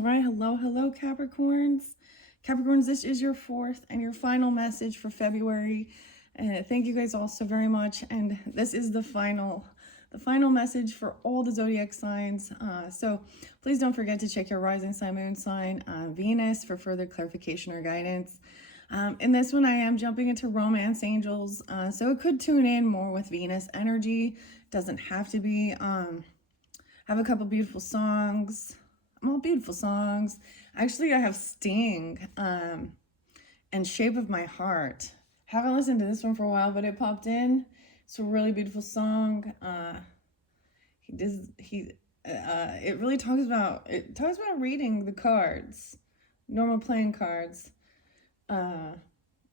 All right, hello, Capricorns. Capricorns, this is your fourth and your final message for February. Thank you guys all so very much. And this is the final message for all the zodiac signs. So please don't forget to check your rising sign, moon sign, Venus for further clarification or guidance. In this one, I am jumping into romance angels. So it could tune in more with Venus energy. Doesn't have to be. Have a couple beautiful songs. All beautiful songs. Actually, I have Sting and Shape of My Heart. Haven't listened to this one for a while, but it popped in. It's a really beautiful song. It really talks about reading the cards, normal playing cards.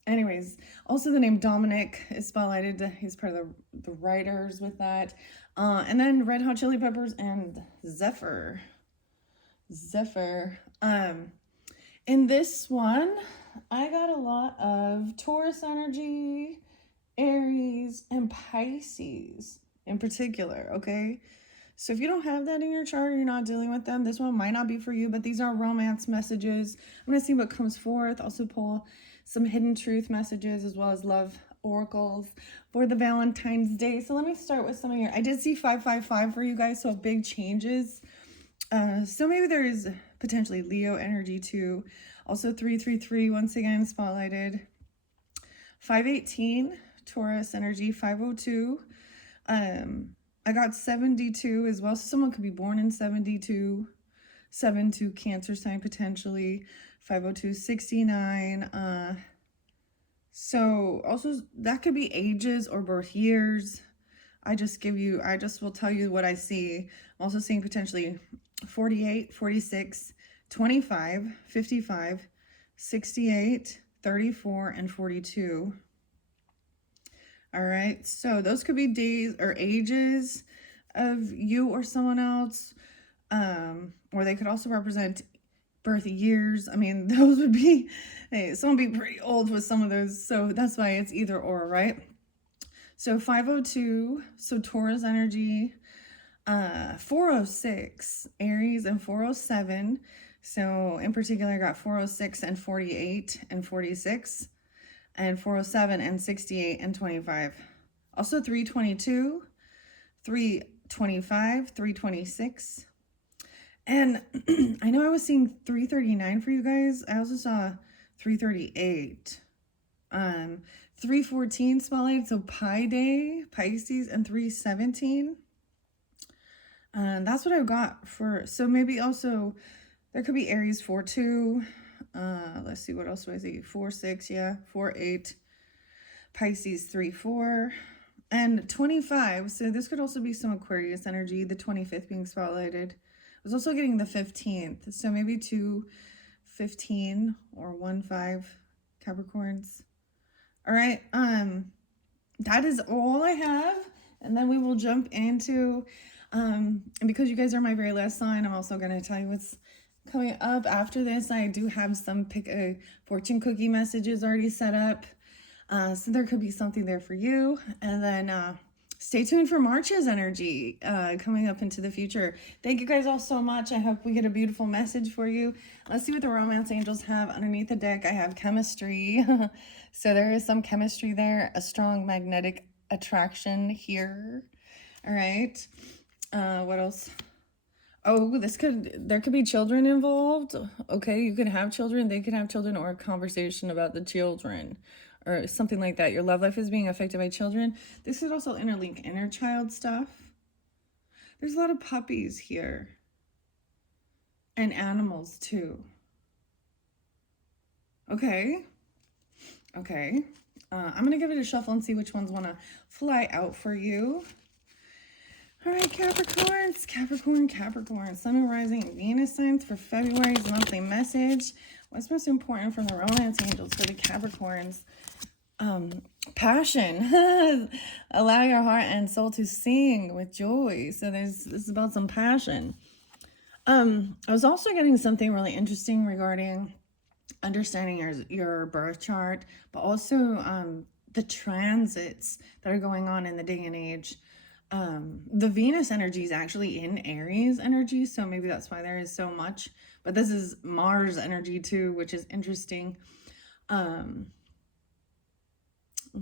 Anyways, also the name Dominic is spotlighted. He's part of the writers with that. And then Red Hot Chili Peppers and Zephyr. In this one, I got a lot of Taurus energy, Aries, and Pisces in particular, okay? So if you don't have that in your chart or you're not dealing with them, this one might not be for you, but these are romance messages. I'm going to see what comes forth. Also pull some hidden truth messages as well as love oracles for the Valentine's Day. So let me start with some of your, I did see 555 for you guys, so big changes. So maybe there is potentially Leo energy too. Also 333 once again spotlighted. 518 Taurus energy. 502. I got 72 as well. So someone could be born in 72. 72 Cancer sign potentially. 502 69. So also that could be ages or birth years. I just will tell you what I see. I'm also seeing potentially 48, 46, 25, 55, 68, 34, and 42. All right, so those could be days or ages of you or someone else, or they could also represent birth years. I mean, those would be, someone would be pretty old with some of those, so that's why it's either or, right? So 502, so Taurus energy, 406 Aries, and 407. So in particular, I got 406 and 48 and 46, and 407 and 68 and 25. Also 322, 325, 326. And I know I was seeing 339 for you guys. I also saw 338. 314 spotlight, so Pi Day, Pisces, and 317. That's what I've got for, so maybe also there could be Aries 4-2. Let's see, what else do I see? 4-6, yeah, 4-8, Pisces 3-4, and 25. So this could also be some Aquarius energy, the 25th being spotlighted. I was also getting the 15th, so maybe 2-15 or 1-5 Capricorns. All right, that is all I have, and then we will jump into, and because you guys are my very last sign, I'm also going to tell you what's coming up after this. I do have some pick a fortune cookie messages already set up, so there could be something there for you, and then stay tuned for March's energy coming up into the future. Thank you guys all so much. I hope we get a beautiful message for you. Let's see what the romance angels have underneath the deck. I have chemistry. So there is some chemistry there, a strong magnetic attraction here. All right. What else? Oh, there could be children involved. Okay, you could have children, they could have children, or a conversation about the children or something like that. Your love life is being affected by children. This could also interlink inner child stuff. There's a lot of puppies here and animals too. Okay. I'm gonna give it a shuffle and see which ones want to fly out for you. All right, Capricorn, Sun and Rising and Venus signs for February's monthly message. What's most important from the romance angels for the Capricorns? Passion. Allow your heart and soul to sing with joy. So this is about some passion. I was also getting something really interesting regarding understanding your birth chart, but also the transits that are going on in the day and age. The Venus energy is actually in Aries energy, so maybe that's why there is so much. But this is Mars energy too, which is interesting. I'm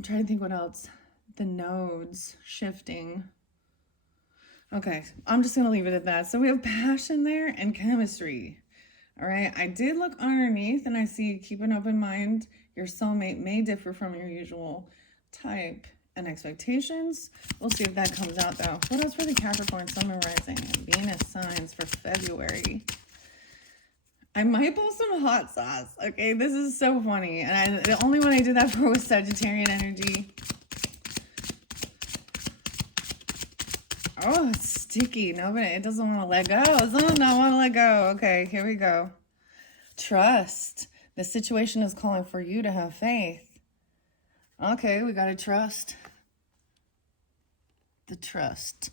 trying to think what else. The nodes shifting. Okay, I'm just going to leave it at that. So we have passion there and chemistry. All right, I did look underneath and I see keep an open mind. Your soulmate may differ from your usual type and expectations. We'll see if that comes out though. What else for the Capricorn, Sun, Moon, Rising, and Venus signs for February? I might pull some hot sauce. Okay, this is so funny. And the only one I did that for was Sagittarian energy. Oh, it's sticky. No, but it doesn't want to let go. It does not want to let go. Okay, here we go. Trust. The situation is calling for you to have faith. Okay, we got to trust. The trust.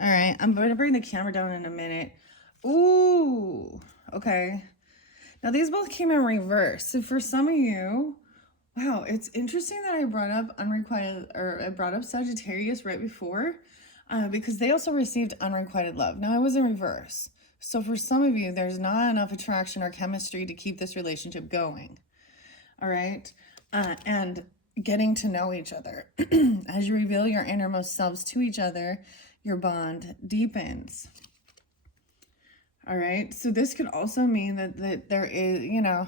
All right, I'm going to bring the camera down in a minute. Ooh, okay. Now, these both came in reverse. So for some of you, wow, it's interesting that I brought up Unrequited, or I brought up Sagittarius right before, because they also received unrequited love. Now, I was in reverse. So for some of you, there's not enough attraction or chemistry to keep this relationship going. All right? And getting to know each other. As you reveal your innermost selves to each other, your bond deepens. All right? So this could also mean that there is, you know,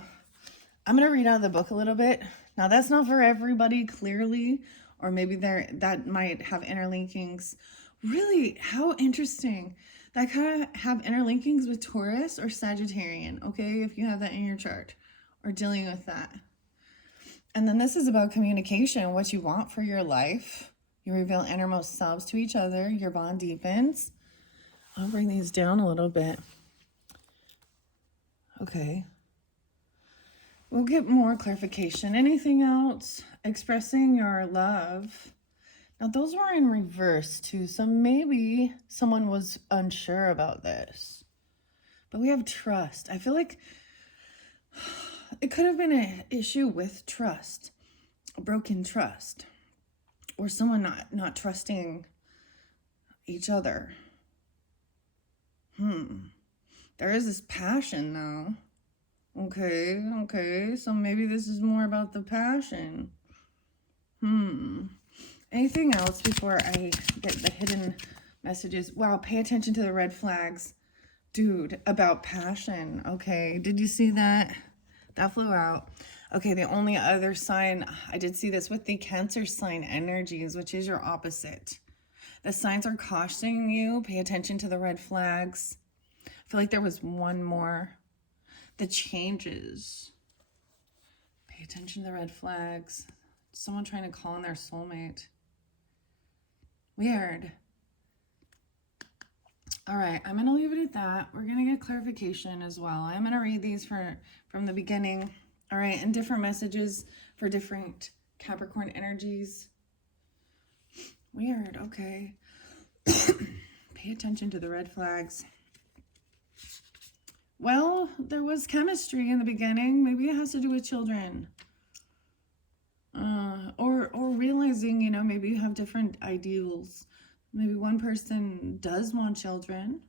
I'm going to read out the book a little bit. Now, that's not for everybody, clearly, or maybe that might have interlinkings. Really, how interesting. That could have interlinkings with Taurus or Sagittarian, okay, if you have that in your chart or dealing with that. And then this is about communication, what you want for your life. You reveal innermost selves to each other. Your bond deepens. I'll bring these down a little bit. Okay. We'll get more clarification. Anything else? Expressing your love. Now, those were in reverse, too. So maybe someone was unsure about this. But we have trust. I feel like it could have been an issue with trust. A broken trust. Or someone not trusting each other. There is this passion, though. Okay. So maybe this is more about the passion. Anything else before I get the hidden messages? Wow, pay attention to the red flags. Dude, about passion. Okay, did you see that? That flew out. Okay, the only other sign, I did see this with the Cancer sign energies, which is your opposite. The signs are cautioning you. Pay attention to the red flags. I feel like there was one more. The changes. Pay attention to the red flags. Someone trying to call in their soulmate. Weird. All right, I'm going to leave it at that. We're going to get clarification as well. I'm going to read these from the beginning. All right, and different messages for different Capricorn energies. Weird, okay. Pay attention to the red flags. Well, there was chemistry in the beginning. Maybe it has to do with children. Or realizing, you know, maybe you have different ideals. Maybe one person does want children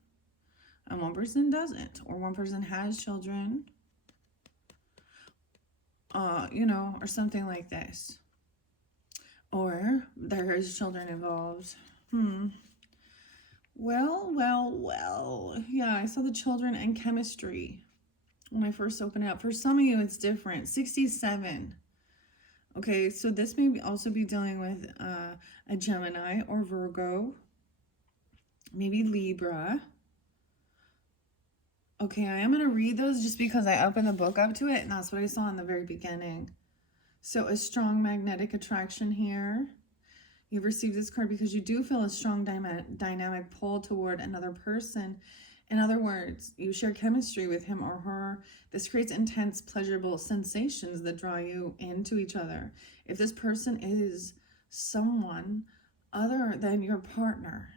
and one person doesn't. Or one person has children. You know, or something like this. Or there is children involved. Well. Yeah, I saw the children and chemistry when I first opened it up. For some of you, it's different. 67. Okay, so this may also be dealing with a Gemini or Virgo. Maybe Libra. Okay, I am going to read those just because I opened the book up to it, and that's what I saw in the very beginning. So a strong magnetic attraction here. You've received this card because you do feel a strong dynamic pull toward another person. In other words, you share chemistry with him or her. This creates intense, pleasurable sensations that draw you into each other. If this person is someone other than your partner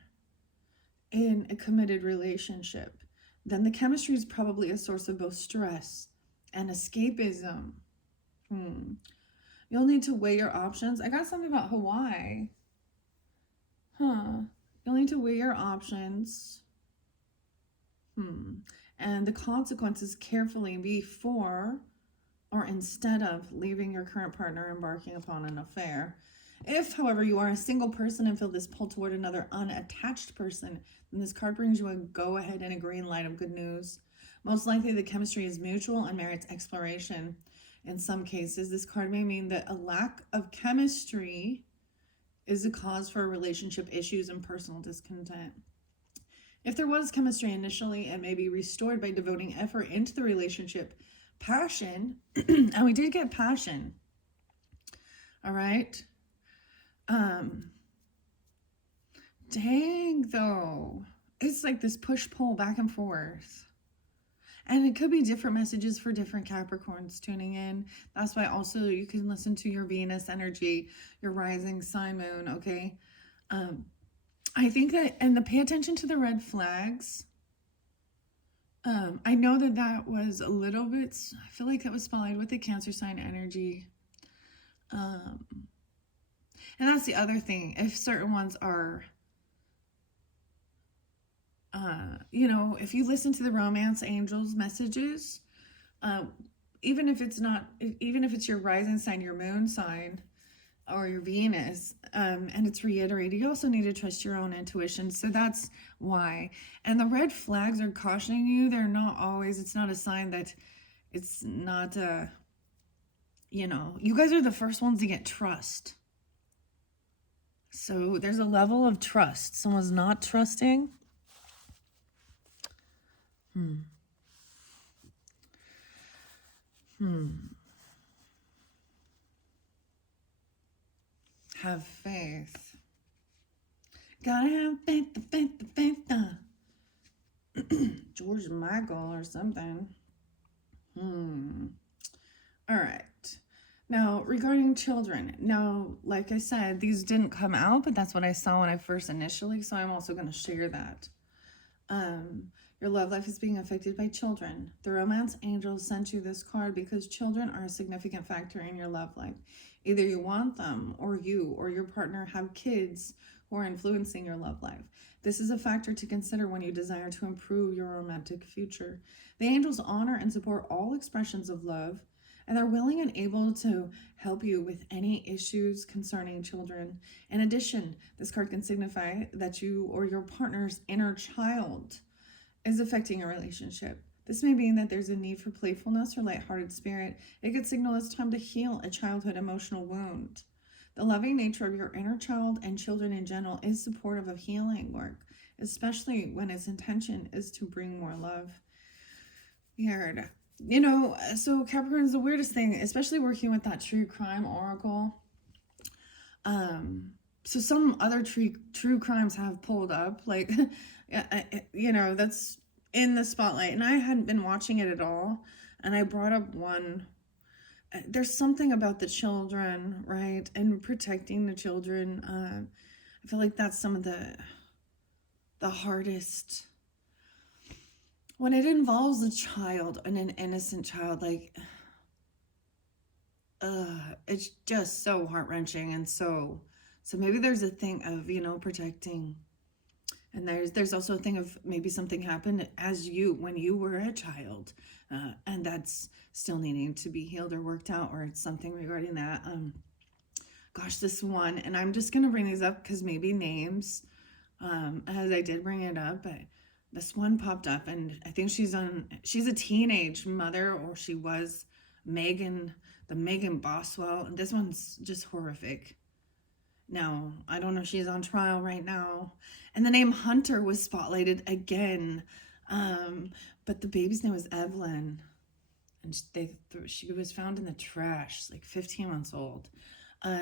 in a committed relationship, then the chemistry is probably a source of both stress and escapism. You'll need to weigh your options. I got something about Hawaii. You'll You'll need to weigh your options and the consequences carefully before or instead of leaving your current partner embarking upon an affair. If, however, you are a single person and feel this pull toward another unattached person, then this card brings you a go-ahead and a green light of good news. Most likely the chemistry is mutual and merits exploration. In some cases, this card may mean that a lack of chemistry is a cause for relationship issues and personal discontent. If there was chemistry initially, it may be restored by devoting effort into the relationship. Passion, and we did get passion, all right? Dang, though. It's like this push-pull back and forth. And it could be different messages for different Capricorns tuning in. That's why also you can listen to your Venus energy, your rising sign moon, okay? I think that, and pay attention to the red flags. I know that was a little bit, I feel like that was spotlighted with the Cancer sign energy. And that's the other thing. If certain ones are, if you listen to the romance angels messages, even if it's your rising sign, your moon sign, or your Venus, and it's reiterated, you also need to trust your own intuition. So that's why. And the red flags are cautioning you. They're not always, it's not a sign that it's not, you guys are the first ones to get trust. So there's a level of trust. Someone's not trusting. Have faith. Gotta have faith. George Michael or something. All right. Now, regarding children. Now, like I said, these didn't come out, but that's what I saw when I first initially, so I'm also going to share that. Your love life is being affected by children. The romance angels sent you this card because children are a significant factor in your love life. Either you want them, or you or your partner have kids who are influencing your love life. This is a factor to consider when you desire to improve your romantic future. The angels honor and support all expressions of love, and they're willing and able to help you with any issues concerning children. In addition, this card can signify that you or your partner's inner child is affecting a relationship. This may mean that there's a need for playfulness or lighthearted spirit. It could signal it's time to heal a childhood emotional wound. The loving nature of your inner child and children in general is supportive of healing work, especially when its intention is to bring more love. Weird. So Capricorn is the weirdest thing, especially working with that true crime oracle. So some other true crimes have pulled up, like, that's in the spotlight, and I hadn't been watching it at all, and I brought up one. There's something about the children, right, and protecting the children. I feel like that's some of the hardest when it involves a child and an innocent child. Like, it's just so heart-wrenching, and so maybe there's a thing of protecting. And there's also a thing of maybe something happened when you were a child, and that's still needing to be healed or worked out, or it's something regarding that. Gosh, this one, and I'm just going to bring these up because maybe names, as I did bring it up, but this one popped up, and I think she's a teenage mother, or she was Megan Boswell, and this one's just horrific. Now, I don't know if she's on trial right now. And the name Hunter was spotlighted again. But the baby's name was Evelyn. And she was found in the trash, like 15 months old.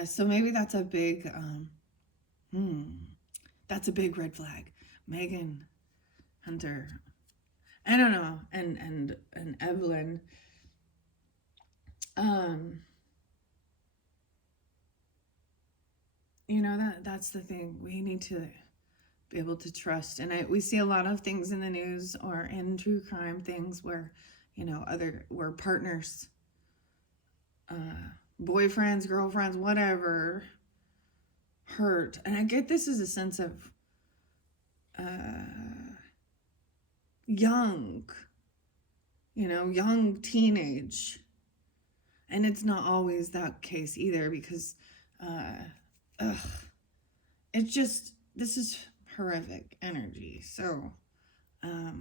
So maybe that's a big, that's a big red flag. Megan, Hunter. I don't know. And Evelyn. That's the thing. We need to be able to trust. And we see a lot of things in the news or in true crime things where, where partners, boyfriends, girlfriends, whatever, hurt. And I get this as a sense of young, young teenage. And it's not always that case either, because ugh, it's just, this is horrific energy. So I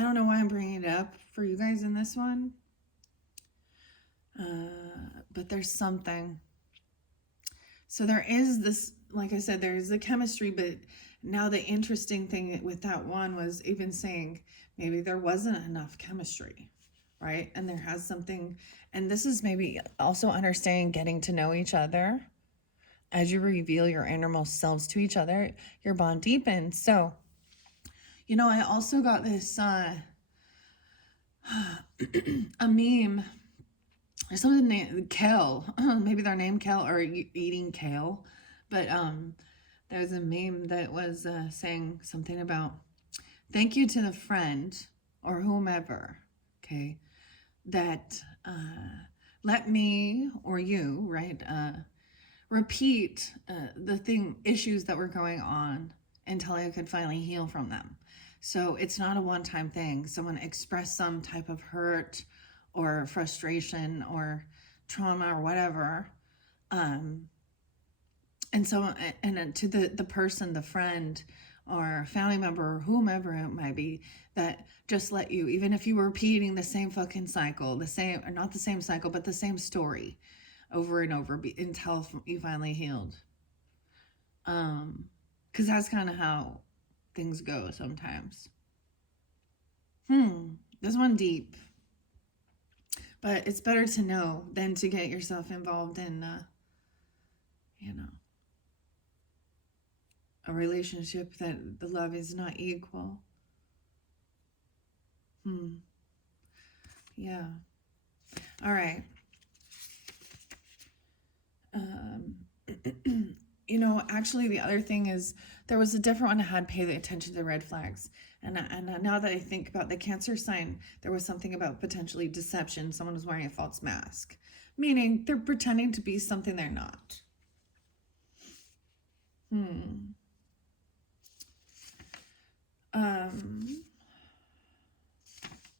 don't know why I'm bringing it up for you guys in this one, but there's something. So there is this, like I said, there's the chemistry, but now the interesting thing with that one was even saying maybe there wasn't enough chemistry, right? And there has something, and this is maybe also understanding getting to know each other. As you reveal your innermost selves to each other, your bond deepens. So, I also got this a meme. There's something named kale. Maybe their name kale, or eating kale. But there's a meme that was saying something about thank you to the friend or whomever, okay, that let me or you, right, repeat the issues that were going on until I could finally heal from them. So it's not a one-time thing. Someone expressed some type of hurt or frustration or trauma or whatever. And so, and to the person, the friend or family member or whomever it might be, that just let you, even if you were repeating the same fucking cycle, the same, or not the same cycle, but the same story over and over until you finally healed. Because that's kind of how things go sometimes. This one deep. But it's better to know than to get yourself involved in, a relationship that the love is not equal. Yeah. All right. Actually, the other thing is there was a different one I had pay the attention to the red flags. And now that I think about the Cancer sign, there was something about potentially deception. Someone was wearing a false mask, meaning they're pretending to be something they're not.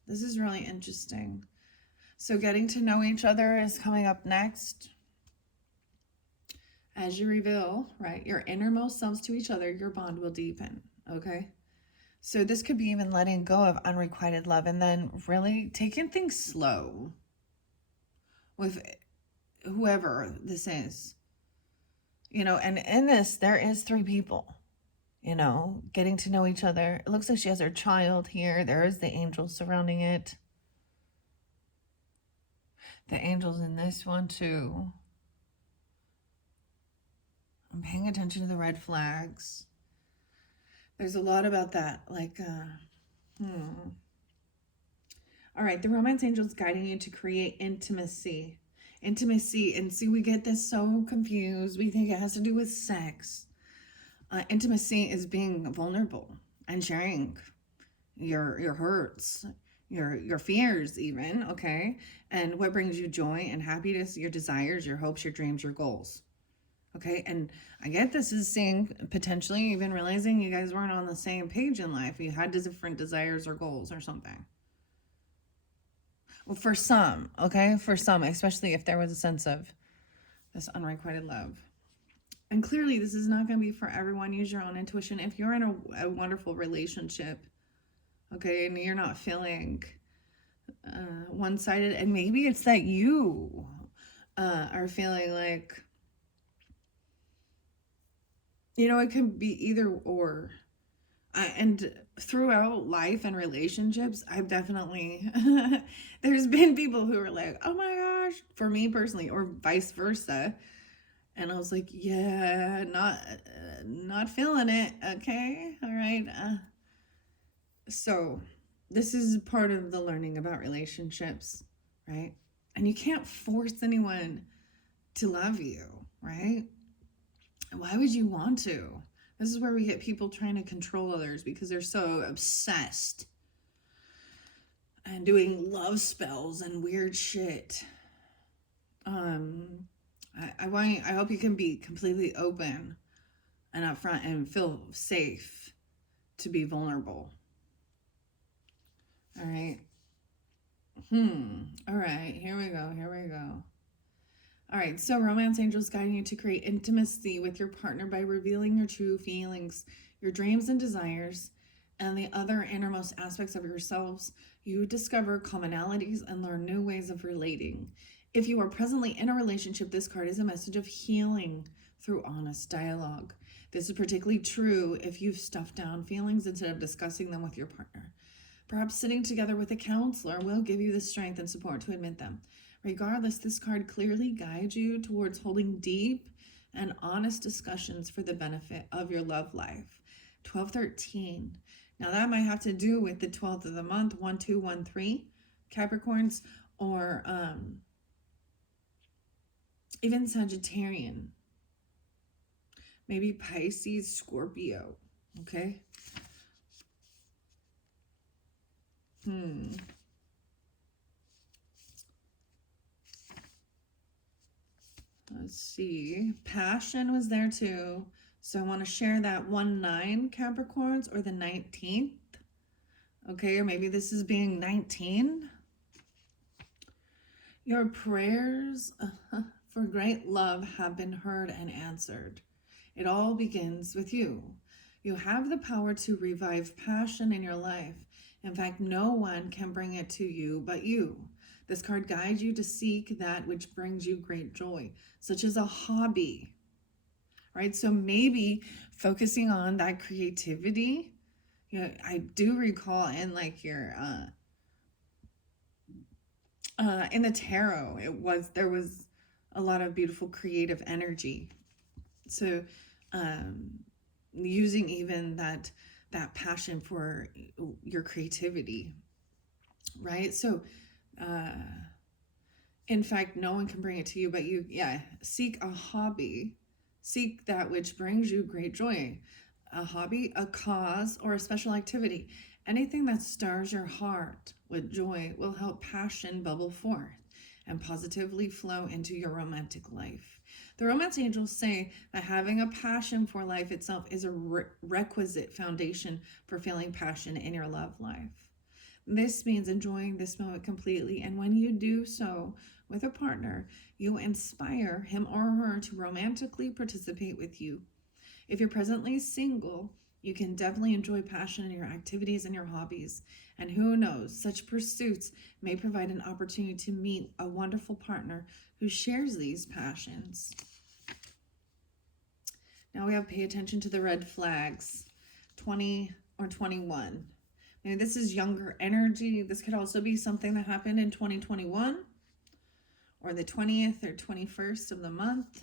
This is really interesting. So getting to know each other is coming up next. As you reveal, right, your innermost selves to each other, your bond will deepen, okay? So this could be even letting go of unrequited love and then really taking things slow with whoever this is. And in this, there is 3 people, getting to know each other. It looks like she has her child here. There is the angels surrounding it. The angels in this one too. I'm paying attention to the red flags. There's a lot about that. Like, All right, the romance angel's guiding you to create intimacy. Intimacy, and see, we get this so confused. We think it has to do with sex. Intimacy is being vulnerable and sharing your hurts, your fears even, okay? And what brings you joy and happiness, your desires, your hopes, your dreams, your goals. Okay, and I get this is saying potentially even realizing you guys weren't on the same page in life. You had different desires or goals or something. Well, for some, okay? For some, especially if there was a sense of this unrequited love. And clearly this is not going to be for everyone. Use your own intuition. If you're in a wonderful relationship, okay, and you're not feeling one-sided, and maybe it's that you are feeling like, it could be either or. And throughout life and relationships, I've definitely, there's been people who are like, oh my gosh, for me personally, or vice versa. And I was like, yeah, not feeling it. Okay. All right. So this is part of the learning about relationships, right? And you can't force anyone to love you, right? Why would you want to? This is where we get people trying to control others because they're so obsessed and doing love spells and weird shit. I hope you can be completely open and upfront and feel safe to be vulnerable. All right. All right, here we go. All right, so romance angels guiding you to create intimacy with your partner by revealing your true feelings, your dreams and desires, and the other innermost aspects of yourselves. You discover commonalities and learn new ways of relating. If you are presently in a relationship, this card is a message of healing through honest dialogue. This is particularly true if you've stuffed down feelings instead of discussing them with your partner. Perhaps sitting together with a counselor will give you the strength and support to admit them. Regardless, this card clearly guides you towards holding deep and honest discussions for the benefit of your love life. 1213. Now that might have to do with the 12th of the month, 1213 Capricorns, or even Sagittarian. Maybe Pisces, Scorpio. Okay. Let's see. Passion was there too. So I want to share that 1-9 Capricorns, or the 19th. Okay, or maybe this is being 19. Your prayers for great love have been heard and answered. It all begins with you. You have the power to revive passion in your life. In fact, no one can bring it to you but you. This card guides you to seek that which brings you great joy, such as a hobby, right? So maybe focusing on that creativity. You know, I do recall in like your in the tarot, there was a lot of beautiful creative energy. So using even that passion for your creativity, right? So in fact, no one can bring it to you but you. Yeah, seek a hobby. Seek that which brings you great joy. A hobby, a cause, or a special activity. Anything that stirs your heart with joy will help passion bubble forth and positively flow into your romantic life. The romance angels say that having a passion for life itself is a requisite foundation for feeling passion in your love life. This means enjoying this moment completely, and when you do so with a partner, you inspire him or her to romantically participate with you. If you're presently single, you can definitely enjoy passion in your activities and your hobbies. And who knows, such pursuits may provide an opportunity to meet a wonderful partner who shares these passions. Now we have pay attention to the red flags, 20 or 21. Maybe this is younger energy. This could also be something that happened in 2021 or the 20th or 21st of the month.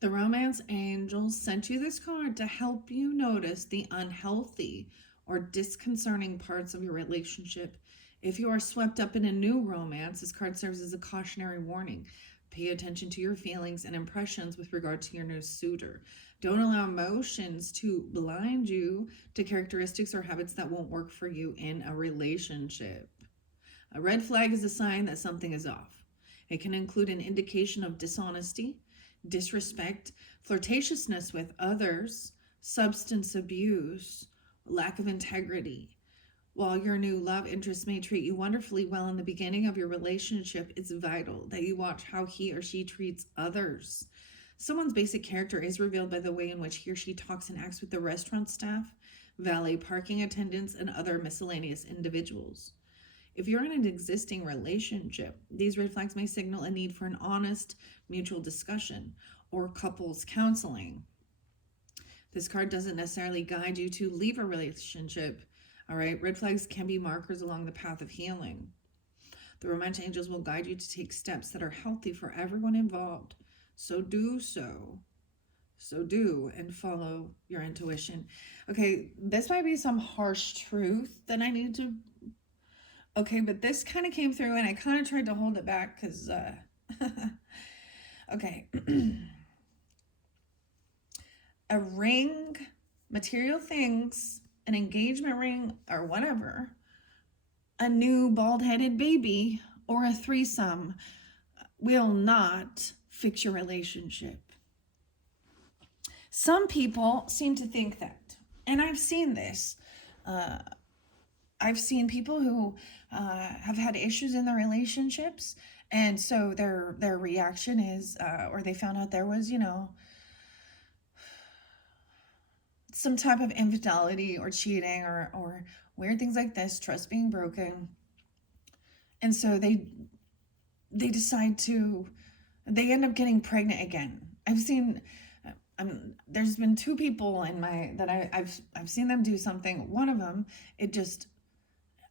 The romance angels sent you this card to help you notice the unhealthy or disconcerting parts of your relationship. If you are swept up in a new romance, this card serves as a cautionary warning. Pay attention to your feelings and impressions with regard to your new suitor. Don't allow emotions to blind you to characteristics or habits that won't work for you in a relationship. A red flag is a sign that something is off. It can include an indication of dishonesty, disrespect, flirtatiousness with others, substance abuse, lack of integrity. While your new love interest may treat you wonderfully well in the beginning of your relationship, it's vital that you watch how he or she treats others. Someone's basic character is revealed by the way in which he or she talks and acts with the restaurant staff, valet parking attendants, and other miscellaneous individuals. If you're in an existing relationship, these red flags may signal a need for an honest mutual discussion or couples counseling. This card doesn't necessarily guide you to leave a relationship. All right, red flags can be markers along the path of healing. The romantic angels will guide you to take steps that are healthy for everyone involved. So do and follow your intuition. Okay, this might be some harsh truth that I need to. Okay, but this kind of came through and I kind of tried to hold it back because, okay. A ring, material things, an engagement ring or whatever, a new bald-headed baby, or a threesome will not fix your relationship. Some people seem to think that. And I've seen this. Uh, I've seen people who have had issues in their relationships, and so their reaction is, or they found out there was, some type of infidelity or cheating or weird things like this, trust being broken, and so they decide to, they end up getting pregnant again. I've seen. There's been two people in my that I've seen them do something. One of them, it just,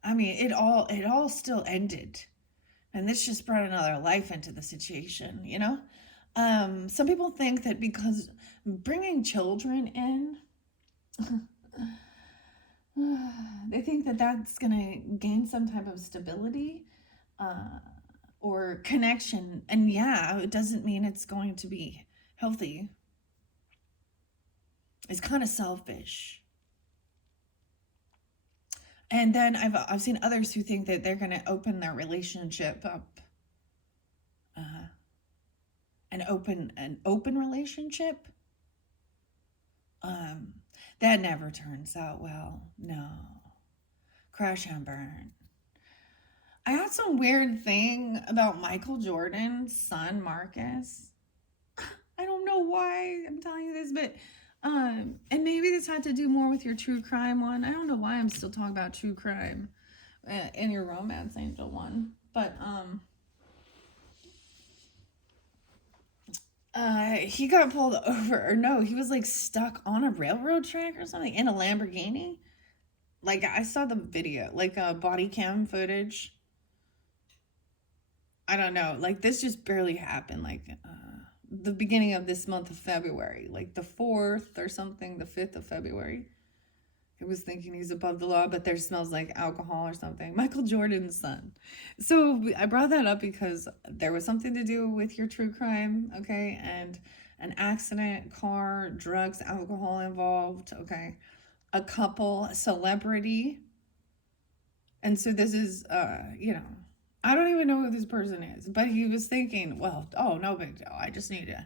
I mean, it all still ended, and this just brought another life into the situation. Some people think that because bringing children in, they think that that's gonna gain some type of stability, uh, or connection, and yeah, it doesn't mean it's going to be healthy. It's kind of selfish. And then I've seen others who think that they're going to open their relationship up, uh, an open relationship. Um, that never turns out well. No, crash and burn. I had some weird thing about Michael Jordan's son Marcus. I don't know why I'm telling you this, but and maybe this had to do more with your true crime one. I don't know why I'm still talking about true crime in your romance angel one, but he got pulled over, or no, he was like stuck on a railroad track or something in a Lamborghini. Like I saw the video, like body cam footage. I don't know, like this just barely happened, like the beginning of this month of February, like the 4th or something, the 5th of February. He was thinking he's above the law, but there smells like alcohol or something. Michael Jordan's son. So I brought that up because there was something to do with your true crime, okay? And an accident, car, drugs, alcohol involved, okay? A couple, a celebrity. And so this is, I don't even know who this person is, but he was thinking, well, oh, no big deal. I just need to.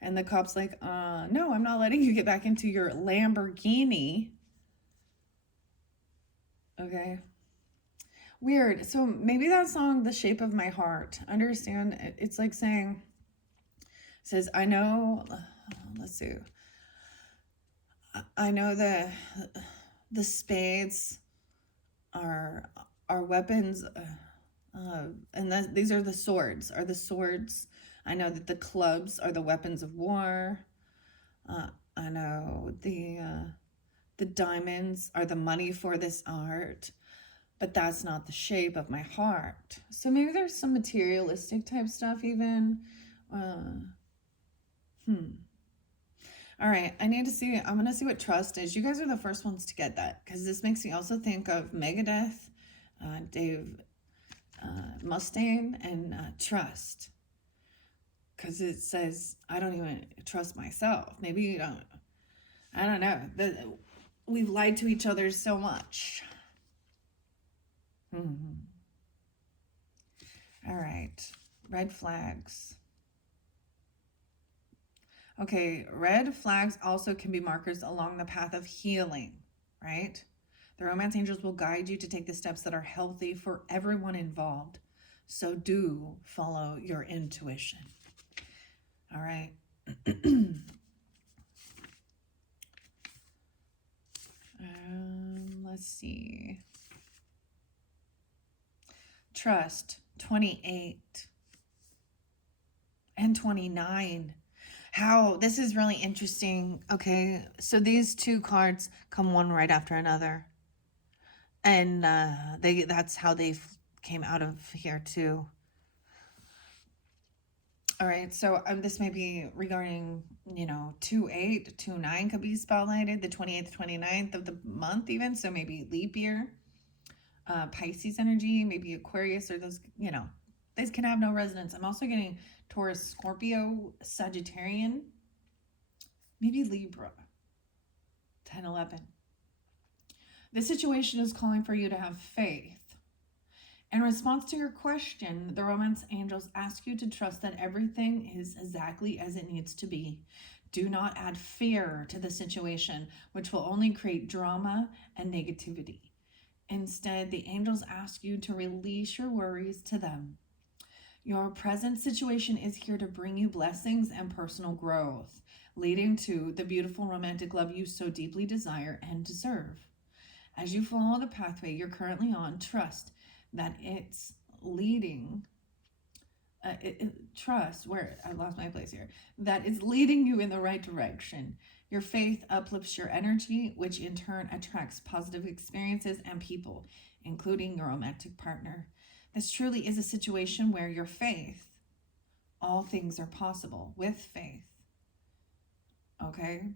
And the cop's like, no, I'm not letting you get back into your Lamborghini. Okay. Weird. So maybe that song, The Shape of My Heart, understand, it's like saying, says, I know, let's see, I know the spades are weapons, and these are the swords, I know that the clubs are the weapons of war. I know the diamonds are the money for this art, but that's not the shape of my heart. So maybe there's some materialistic type stuff even. All right, I'm going to see what trust is. You guys are the first ones to get that, because this makes me also think of Megadeth, Dave Mustaine, and trust. Because it says, I don't even trust myself. Maybe you don't. I don't know. We've lied to each other so much. Mm-hmm. All right. Red flags. Okay, red flags also can be markers along the path of healing, right? The romance angels will guide you to take the steps that are healthy for everyone involved. So do follow your intuition. All right. Let's see. Trust, 28 and 29. How this is really interesting. Okay, so these two cards come one right after another, and that's how they came out of here too. All right, so this may be regarding, 2/8, 2/9 could be spotlighted, the 28th, 29th of the month even, so maybe leap year, Pisces energy, maybe Aquarius, or those, these can have no resonance. I'm also getting Taurus, Scorpio, Sagittarian, maybe Libra, 10, 11. This situation is calling for you to have faith. In response to your question, the romance angels ask you to trust that everything is exactly as it needs to be. Do not add fear to the situation, which will only create drama and negativity. Instead, the angels ask you to release your worries to them. Your present situation is here to bring you blessings and personal growth, leading to the beautiful romantic love you so deeply desire and deserve. As you follow the pathway you're currently on, trust that it's leading trust where I lost my place here, that is leading you in the right direction. Your faith uplifts your energy, which in turn attracts positive experiences and people, including your romantic partner. This truly is a situation where your faith, all things are possible with faith. Okay?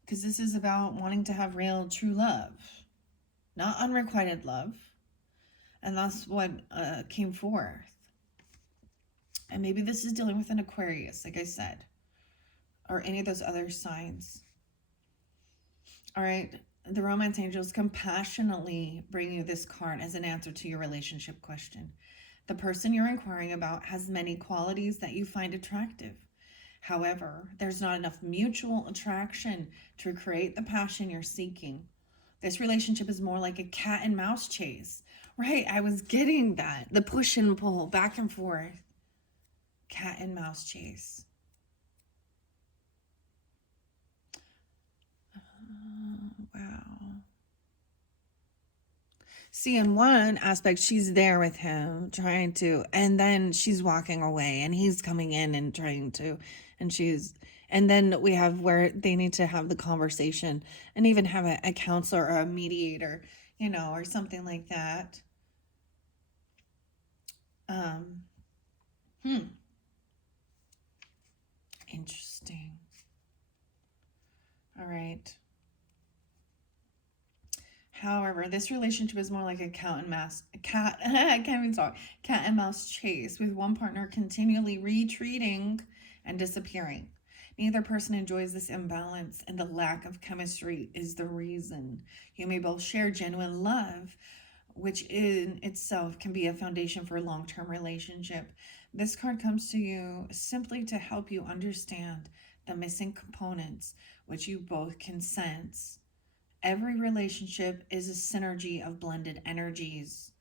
Because this is about wanting to have real, true love, not unrequited love. And that's what came forth. And maybe this is dealing with an Aquarius, like I said, or any of those other signs. All right. The romance angels compassionately bring you this card as an answer to your relationship question. The person you're inquiring about has many qualities that you find attractive. However, there's not enough mutual attraction to create the passion you're seeking. This relationship is more like a cat and mouse chase. Right, I was getting that. The push and pull, back and forth. Cat and mouse chase. Wow. See, in one aspect, she's there with him, trying to, and then she's walking away, and he's coming in and trying to, and then we have where they need to have the conversation and even have a counselor or a mediator, or something like that. Interesting. All right. However, this relationship is more like a cat and mouse chase, with one partner continually retreating and disappearing. Neither person enjoys this imbalance, and the lack of chemistry is the reason. You may both share genuine love, which in itself can be a foundation for a long-term relationship. This card comes to you simply to help you understand the missing components, which you both can sense. Every relationship is a synergy of blended energies.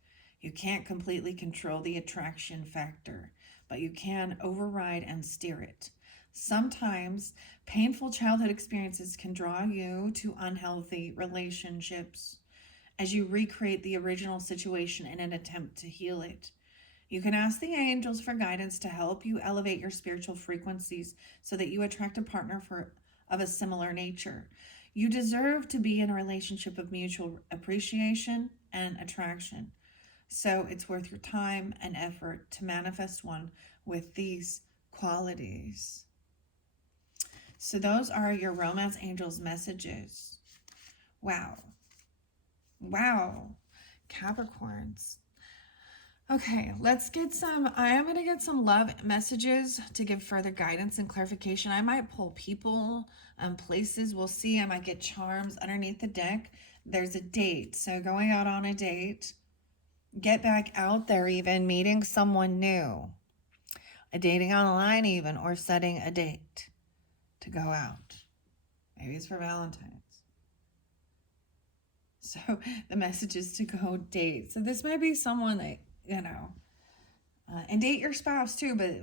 You can't completely control the attraction factor, but you can override and steer it. Sometimes painful childhood experiences can draw you to unhealthy relationships as you recreate the original situation in an attempt to heal it. You can ask the angels for guidance to help you elevate your spiritual frequencies so that you attract a partner of a similar nature. You deserve to be in a relationship of mutual appreciation and attraction. So it's worth your time and effort to manifest one with these qualities. So those are your romance angels messages. Wow. Capricorns. Okay, let's get I am going to get some love messages to give further guidance and clarification. I might pull people and places. We'll see. I might get charms underneath the deck. There's a date. So going out on a date, get back out there, even meeting someone new, dating online even, or setting a date to go out. Maybe it's for Valentine's. So the message is to go date. So this might be someone that, and date your spouse too, but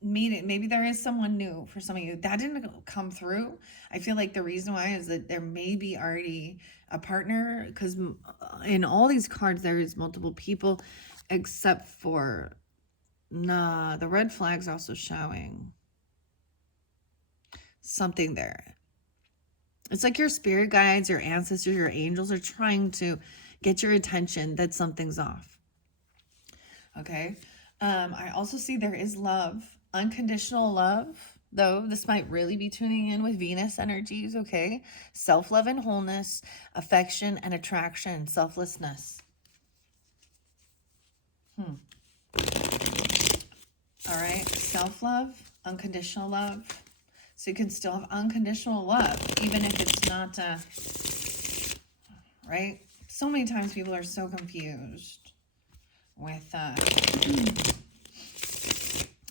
meet it. Maybe there is someone new for some of you. That didn't come through. I feel like the reason why is that there may be already a partner, because in all these cards, there is multiple people, except for, the red flag's also showing something there. It's like your spirit guides, your ancestors, your angels are trying to get your attention that something's off. Okay. I also see there is love, unconditional love, though this might really be tuning in with Venus energies. Okay. Self-love and wholeness, affection and attraction, selflessness. All right. Self-love, unconditional love. So you can still have unconditional love, even if it's not, right? So many times people are so confused with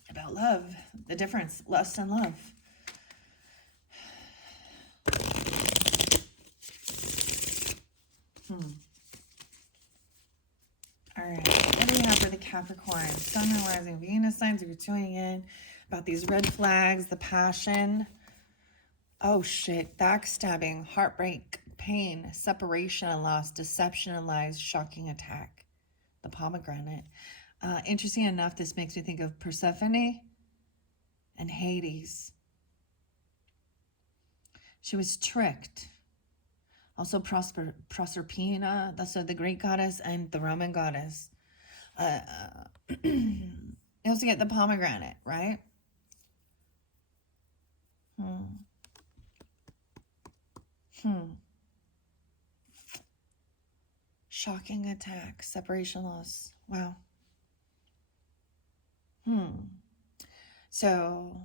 about about love, the difference, lust and love. All right, what do we have for the Capricorn? Sun and rising Venus signs, if you're tuning in, about these red flags, the passion. Oh shit, backstabbing, heartbreak, pain, separation and loss, deception and lies, shocking attack. The pomegranate. Interesting enough, this makes me think of Persephone and Hades. She was tricked. Also Proserpina, that's the Greek goddess, and the Roman goddess. You also get the pomegranate, right? Shocking attack, separation loss. Wow. So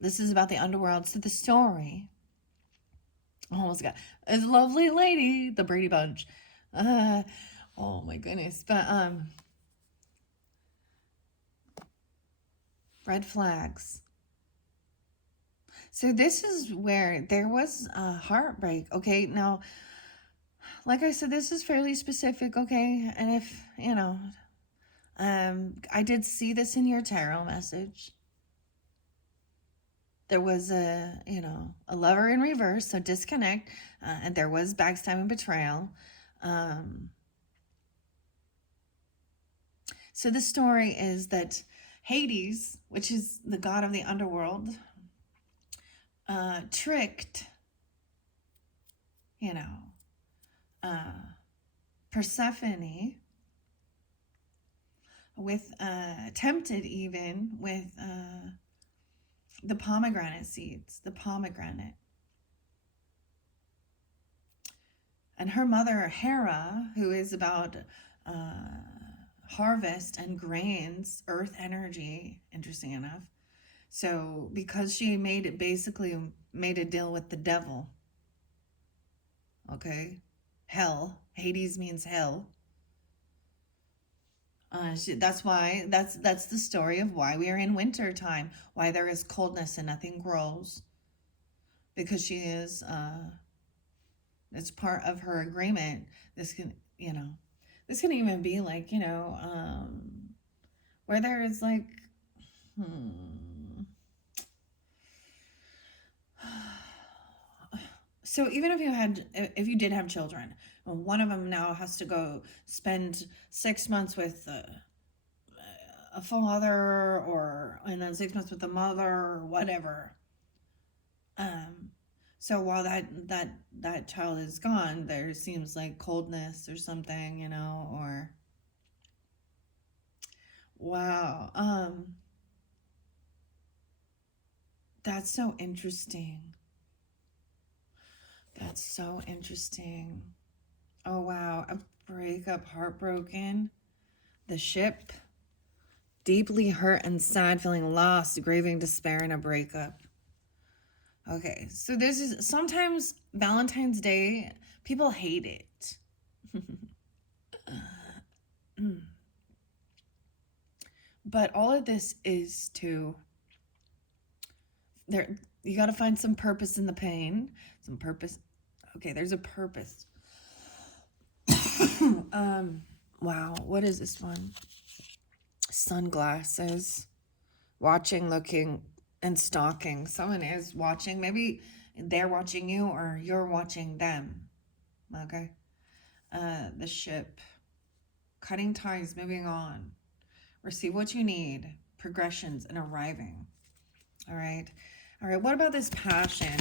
this is about the underworld. So the story, almost got a lovely lady, the Brady Bunch. Oh my goodness. But red flags. So this is where there was a heartbreak. Okay, now, like I said, this is fairly specific. Okay, and if you know, I did see this in your tarot message. There was a lover in reverse, so disconnect, and there was backstabbing, betrayal. So the story is that Hades, which is the god of the underworld, tricked, Persephone with, tempted even with the pomegranate seeds, the pomegranate. And her mother, Hera, who is about harvest and grains, earth energy, interesting enough. So because she basically made a deal with the devil, okay, hell, Hades means hell. That's why, that's the story of why we are in winter time, why there is coldness and nothing grows, because she is, it's part of her agreement. This can even be like, where there is like, So even if you did have children, one of them now has to go spend 6 months with a father, and then 6 months with the mother, or whatever. So while that child is gone, there seems like coldness or something, or wow. That's so interesting. That's so interesting. Oh, wow. A breakup, heartbroken. The ship. Deeply hurt and sad, feeling lost, grieving despair in a breakup. Okay, so this is sometimes Valentine's Day, people hate it. But all of this is you got to find some purpose in the pain, some purpose. Okay, there's a purpose. Wow, what is this one? Sunglasses, watching, looking, and stalking. Someone is watching. Maybe they're watching you or you're watching them. Okay. The ship, cutting ties, moving on, receive what you need, progressions, and arriving. All right. What about this passion?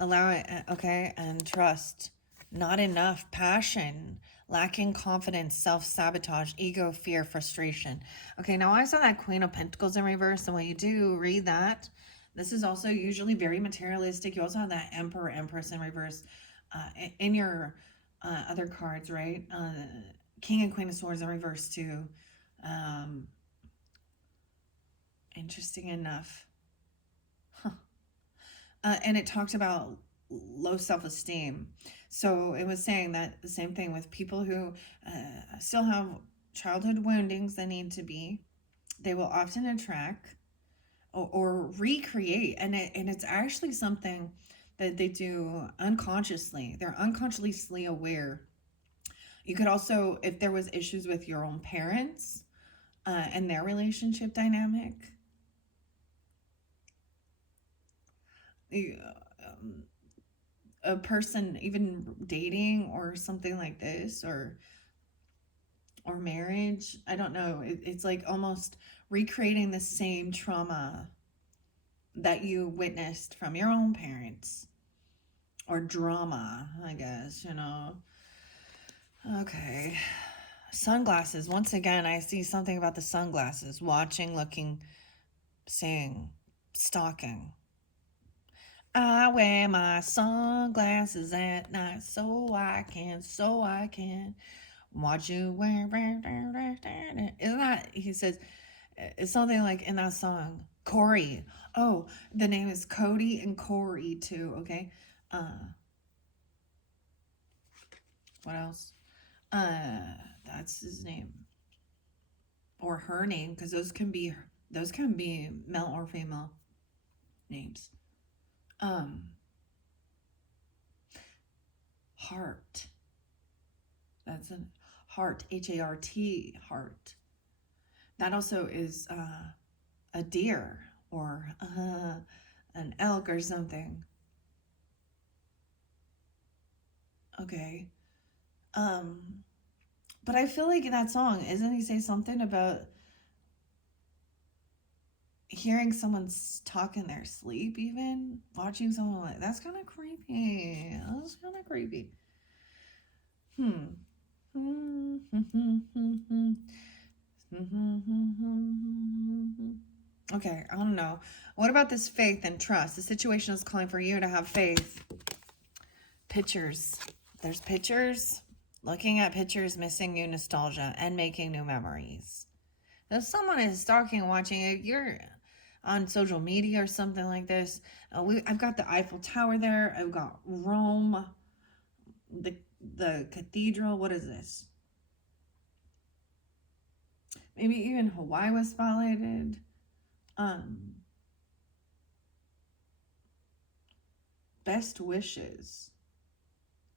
Allow it. Okay. And trust. Not enough passion, lacking confidence, self-sabotage, ego, fear, frustration. Okay, now I saw that Queen of Pentacles in reverse, and when you do read that, this is also usually very materialistic. You also have that Emperor, Empress in reverse in your other cards, right? King and Queen of Swords in reverse too. Interesting enough. And it talked about low self-esteem. So it was saying that the same thing with people who still have childhood woundings that need to be they will often attract or recreate, and it's actually something that they do unconsciously. They're unconsciously aware. You could also, if there was issues with your own parents and their relationship dynamic, a person even dating or something like this, or marriage, I don't know, it's like almost recreating the same trauma that you witnessed from your own parents, or drama, I guess, Okay. Sunglasses. Once again, I see something about the sunglasses. Watching, looking, seeing, stalking. I wear my sunglasses at night so I can watch you wear. Isn't that, he says, it's something like in that song, Corey. Oh, the name is Cody and Corey too, okay? What else? That's his name. Or her name, because those can be male or female names. Heart. That's a heart, H-A-R-T, heart. That also is a deer or an elk or something. Okay. But I feel like in that song, isn't he say something about hearing someone talk in their sleep, even watching someone like that's kind of creepy. That's kind of creepy. Okay, I don't know. What about this faith and trust? The situation is calling for you to have faith. Pictures. There's pictures. Looking at pictures, missing you, nostalgia, and making new memories. If someone is stalking and watching it, you're on social media or something like this. I've got the Eiffel Tower there. I've got Rome, the cathedral. What is this? Maybe even Hawaii was spotlighted. Best wishes.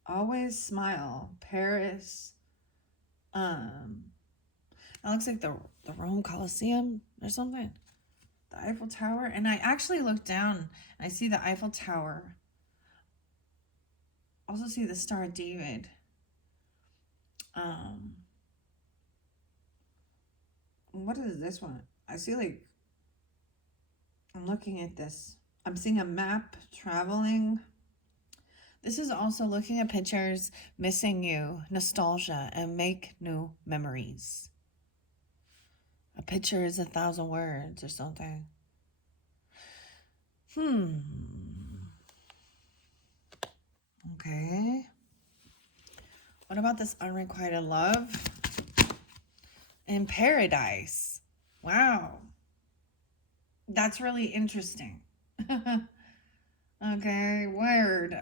Always smile. Paris. That looks like the Rome Colosseum or something. The Eiffel Tower. And I actually looked down and I see the Eiffel Tower. Also see the Star of David. What is this one? I see like, I'm looking at this. I'm seeing a map, traveling. This is also looking at pictures, missing you, nostalgia, and make new memories. A picture is 1,000 words or something. Okay. What about this unrequited love? In paradise. Wow. That's really interesting. Okay, weird.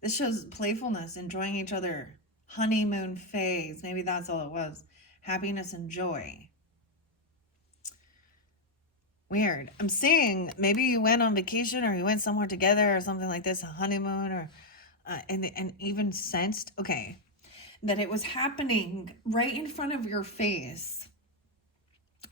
This shows playfulness, enjoying each other. Honeymoon phase. Maybe that's all it was. Happiness and joy. Weird. I'm seeing maybe you went on vacation or you went somewhere together or something like this, a honeymoon, or and even sensed, okay, that it was happening right in front of your face.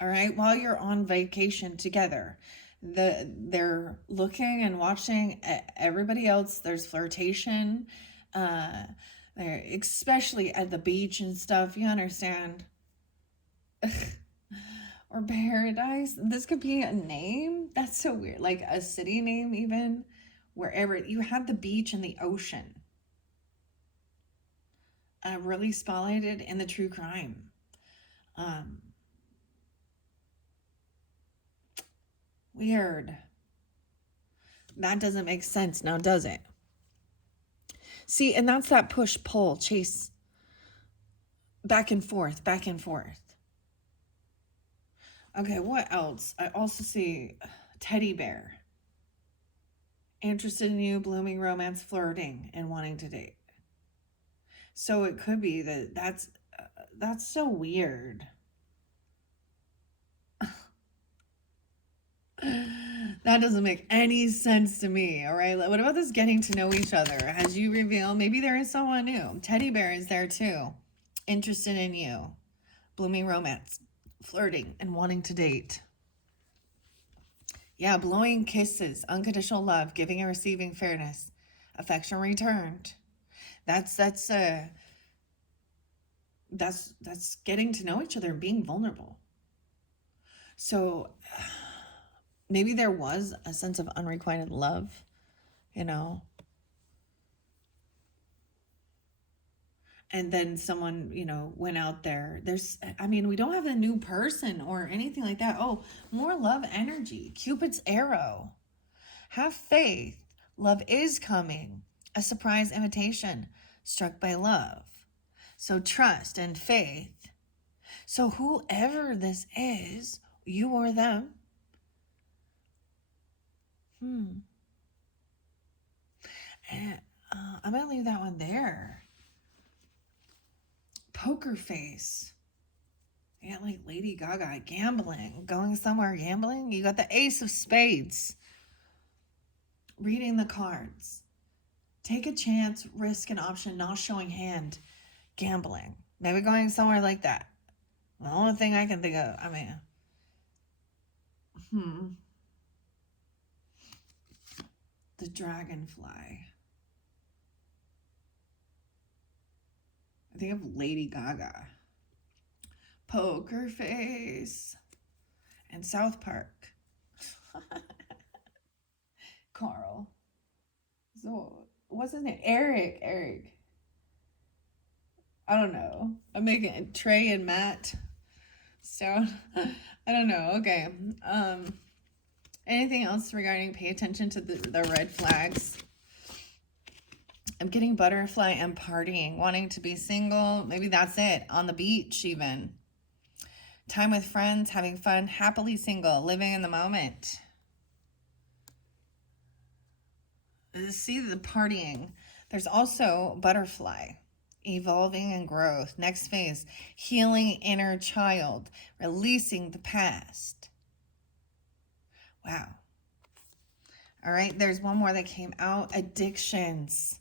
All right, while you're on vacation together. They're looking and watching everybody else. There's flirtation. They're especially at the beach and stuff. You understand? Or paradise. This could be a name. That's so weird. Like a city name, even wherever you have the beach and the ocean. Really spotlighted in the true crime. Weird. That doesn't make sense now, does it? See, and that's that push-pull, chase, back and forth, back and forth. Okay, what else? I also see teddy bear. Interested in you, blooming romance, flirting, and wanting to date. So it could be that's so weird. That doesn't make any sense to me, all right? What about this getting to know each other? As you reveal, maybe there is someone new. Teddy bear is there too. Interested in you. Blooming romance. Flirting and wanting to date. Yeah, blowing kisses. Unconditional love. Giving and receiving fairness. Affection returned. That's getting to know each other and being vulnerable. So maybe there was a sense of unrequited love, you know, and then someone, went out there. We don't have a new person or anything like that. Oh, more love energy. Cupid's arrow. Have faith. Love is coming. A surprise invitation. Struck by love. So trust and faith. So whoever this is, you or them. And, I'm going to leave that one there. Poker face. You got like Lady Gaga, gambling. Going somewhere gambling. You got the Ace of Spades. Reading the cards. Take a chance, risk an option, not showing hand. Gambling. Maybe going somewhere like that. The only thing I can think of, the dragonfly. I think of Lady Gaga. Poker face. And South Park. Carl. So, what's his name? Eric. I don't know. I'm making Trey and Matt. So, I don't know. Okay. Anything else regarding pay attention to the red flags? I'm getting butterfly and partying, wanting to be single. Maybe that's it. On the beach, even. Time with friends, having fun, happily single, living in the moment. See the partying. There's also butterfly, evolving and growth. Next phase, healing inner child, releasing the past. Wow. All right, there's one more that came out. Addictions,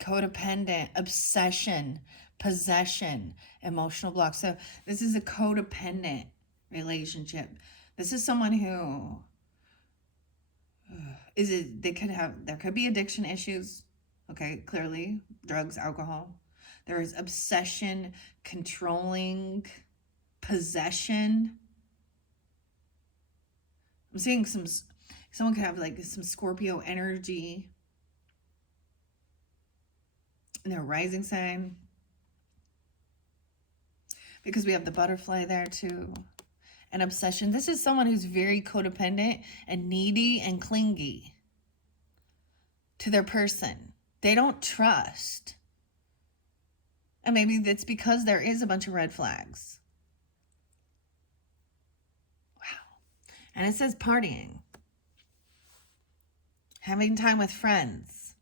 codependent, obsession, possession, emotional block. So this is a codependent relationship. This is someone who there could be addiction issues. Okay, clearly drugs, alcohol. There is obsession, controlling, possession. I'm seeing someone could have like some Scorpio energy in their rising sign, because we have the butterfly there too. An obsession. This is someone who's very codependent and needy and clingy to their person. They don't trust. And maybe that's because there is a bunch of red flags. Wow. And it says partying. Having time with friends.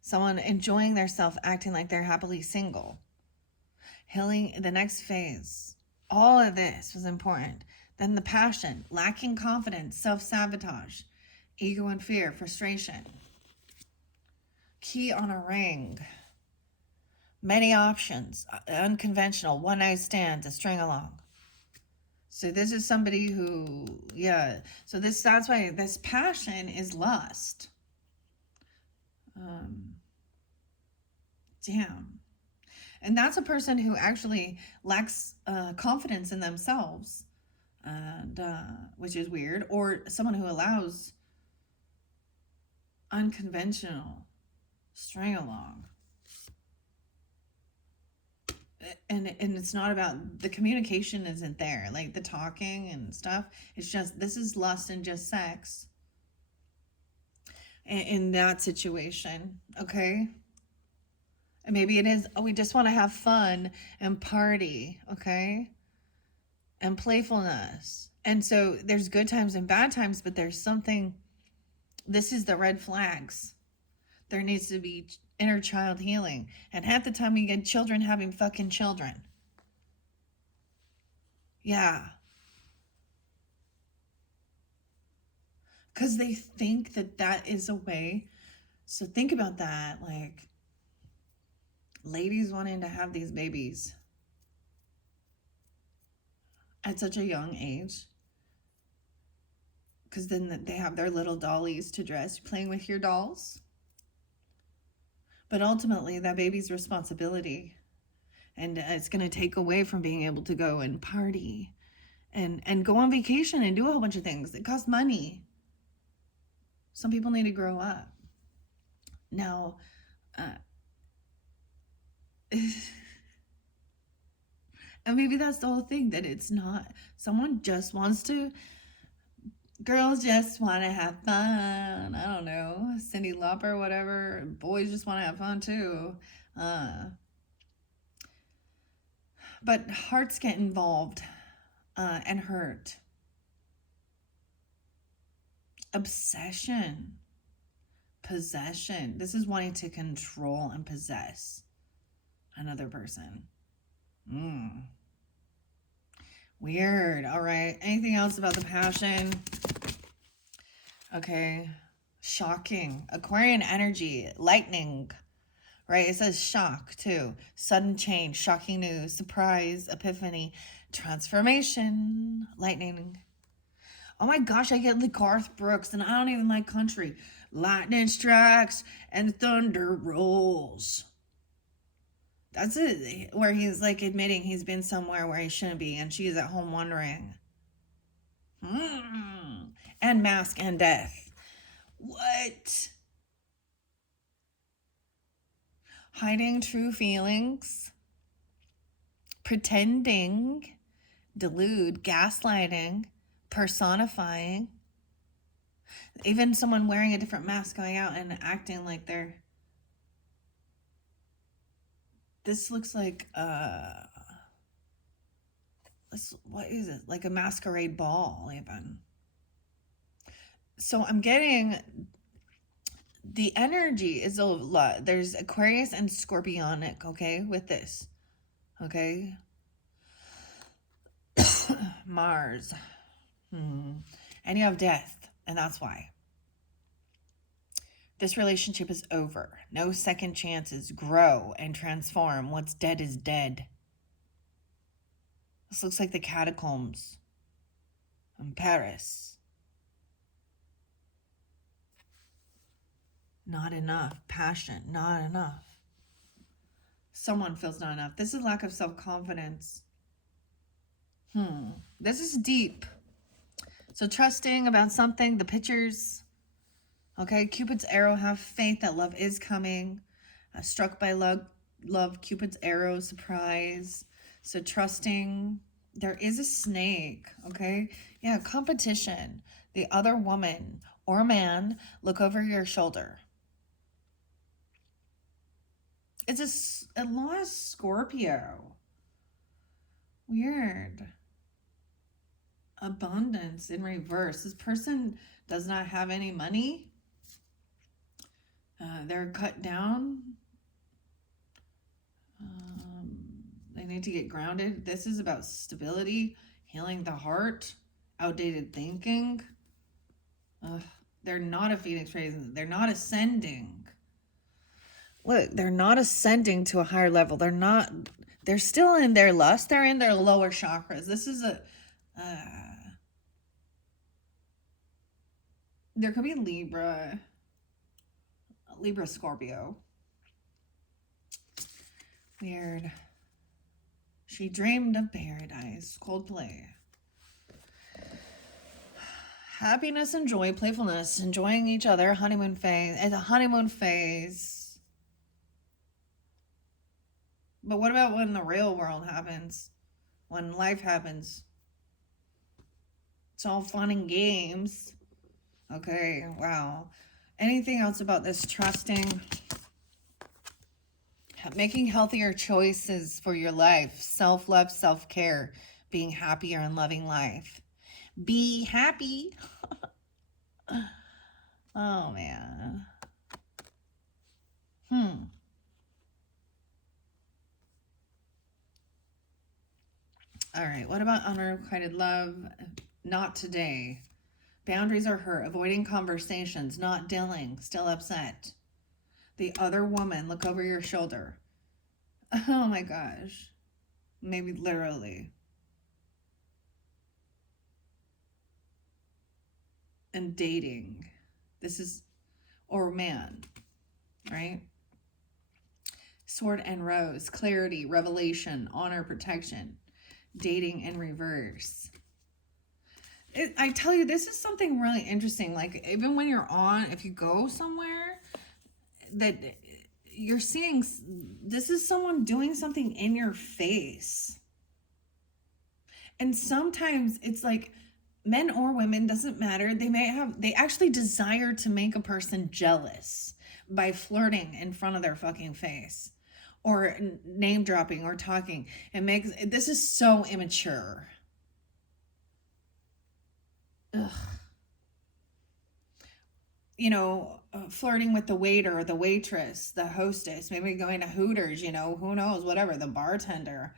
Someone enjoying themselves, acting like they're happily single. Healing the next phase. All of this was important. Then the passion, lacking confidence, self-sabotage, ego and fear, frustration. Key on a ring. Many options, unconventional, one-night stands, a string along. So this is somebody who, so that's why this passion is lust. Damn. And that's a person who actually lacks confidence in themselves, and which is weird. Or someone who allows unconventional string along. And it's not about, the communication isn't there, like the talking and stuff. It's just, this is lust and just sex in that situation, okay? And maybe it is, we just want to have fun and party, okay? And playfulness. And so there's good times and bad times, but there's something, this is the red flags. There needs to be inner child healing. And half the time we get children having fucking children. Yeah. Because they think that that is a way. So think about that. Like, ladies wanting to have these babies at such a young age. Because then they have their little dollies to dress, playing with your dolls. But ultimately, that baby's responsibility. And it's going to take away from being able to go and party and go on vacation and do a whole bunch of things. It costs money. Some people need to grow up. Now, and maybe that's the whole thing, that it's not, someone just wants to, girls just want to have fun. I don't know, Cyndi Lauper, whatever. Boys just want to have fun too. But hearts get involved and hurt. Obsession. Possession. This is wanting to control and possess another person. Weird. All right. Anything else about the passion? Okay. Shocking. Aquarian energy. Lightning. Right? It says shock too. Sudden change. Shocking news. Surprise. Epiphany. Transformation. Lightning. Oh my gosh, I get the Garth Brooks, and I don't even like country. Lightning strikes and thunder rolls. That's it, where he's like admitting he's been somewhere where he shouldn't be, and she's at home wondering. And mask and death. What? Hiding true feelings. Pretending. Delude. Gaslighting. Personifying. Even someone wearing a different mask going out and acting like they're... This looks like what is it? Like a masquerade ball even. So I'm getting the energy is a lot. There's Aquarius and Scorpionic, okay, with this. Okay. Mars. And you have death, and that's why. This relationship is over. No second chances. Grow and transform. What's dead is dead. This looks like the catacombs in Paris. Not enough. Passion. Not enough. Someone feels not enough. This is lack of self-confidence. This is deep. So trusting about something, the pictures. Okay, Cupid's arrow, have faith that love is coming. Struck by love, Cupid's arrow, surprise. So trusting. There is a snake, okay? Yeah, competition. The other woman or man, look over your shoulder. It's a lost Scorpio. Weird. Abundance in reverse. This person does not have any money. They're cut down. They need to get grounded. This is about stability, healing the heart, outdated thinking. They're not a Phoenix Rising. They're not ascending. Look, they're not ascending to a higher level. They're still in their lust. They're in their lower chakras. This is there could be Libra Scorpio. Weird. She dreamed of paradise. Coldplay. Happiness and joy, playfulness, enjoying each other, honeymoon phase. It's a honeymoon phase. But what about when the real world happens? When life happens? It's all fun and games. Okay, wow. Anything else about this? Trusting, making healthier choices for your life, self-love, self-care, being happier and loving life. Be happy. Oh, man. All right, what about unrequited love? Not today. Boundaries are hurt. Avoiding conversations. Not dealing. Still upset. The other woman. Look over your shoulder. Oh my gosh. Maybe literally. And dating. This is, or man, right? Sword and rose. Clarity, revelation, honor, protection. Dating in reverse. I tell you, this is something really interesting. Like, even when you're on, if you go somewhere, that you're seeing, this is someone doing something in your face. And sometimes it's like, men or women, doesn't matter. They actually desire to make a person jealous by flirting in front of their fucking face or name dropping or talking. This is so immature. Ugh. You know, flirting with the waiter or the waitress, the hostess, maybe going to Hooters, you know, who knows, whatever, the bartender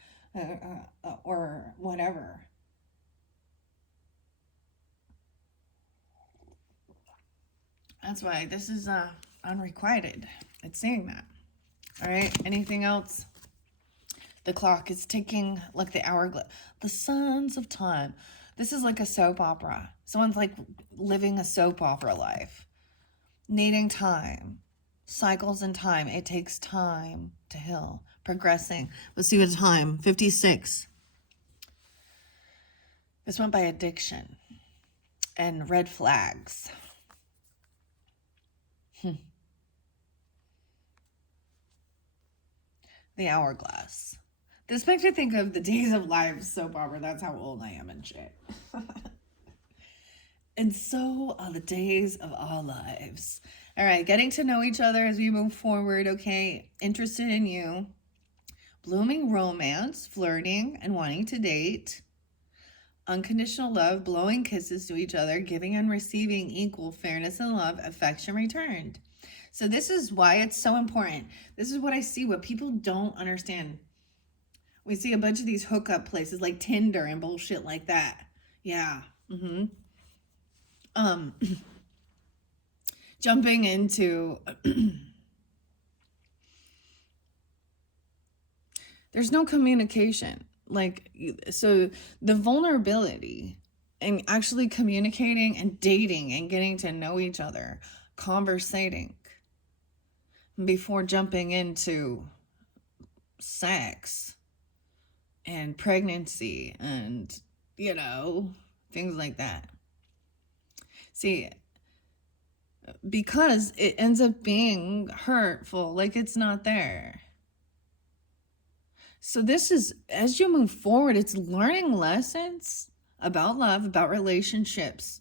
or whatever. That's why this is unrequited. It's saying that. All right. Anything else? The clock is ticking like the hourglass. The sands of time. This is like a soap opera. Someone's like living a soap opera life. Needing time. Cycles in time. It takes time to heal. Progressing. Let's see what time. 56. This went by addiction. And red flags. The hourglass. This makes me think of the Days of Lives soap opera. That's how old I am and shit. And so are the days of our lives. All right, getting to know each other as we move forward, okay? Interested in you. Blooming romance, flirting, and wanting to date. Unconditional love, blowing kisses to each other, giving and receiving equal fairness and love, affection returned. So this is why it's so important. This is what I see, what people don't understand. We see a bunch of these hookup places like Tinder and bullshit like that. Yeah. Jumping into there's no communication. Like, so the vulnerability and actually communicating and dating and getting to know each other, conversating before jumping into sex and pregnancy and, you know, things like that. See, because it ends up being hurtful, like it's not there. So this is, as you move forward, it's learning lessons about love, about relationships,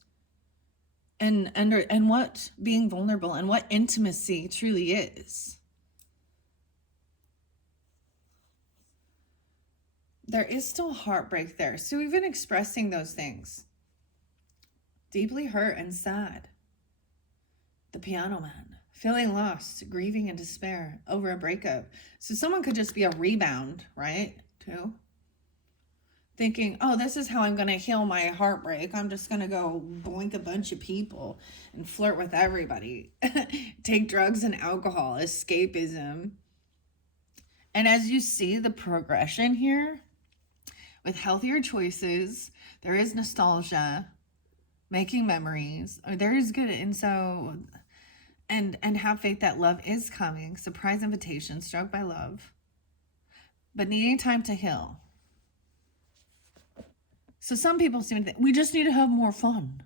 and what being vulnerable and what intimacy truly is. There is still heartbreak there. So even expressing those things. Deeply hurt and sad. The piano man. Feeling lost, grieving and despair over a breakup. So someone could just be a rebound, right? Too. Thinking, oh, this is how I'm going to heal my heartbreak. I'm just going to go boink a bunch of people and flirt with everybody. Take drugs and alcohol, escapism. And as you see the progression here, with healthier choices, there is nostalgia, making memories, or there is good. And so, and have faith that love is coming. Surprise invitation, struck by love, but needing time to heal. So some people seem to think, we just need to have more fun.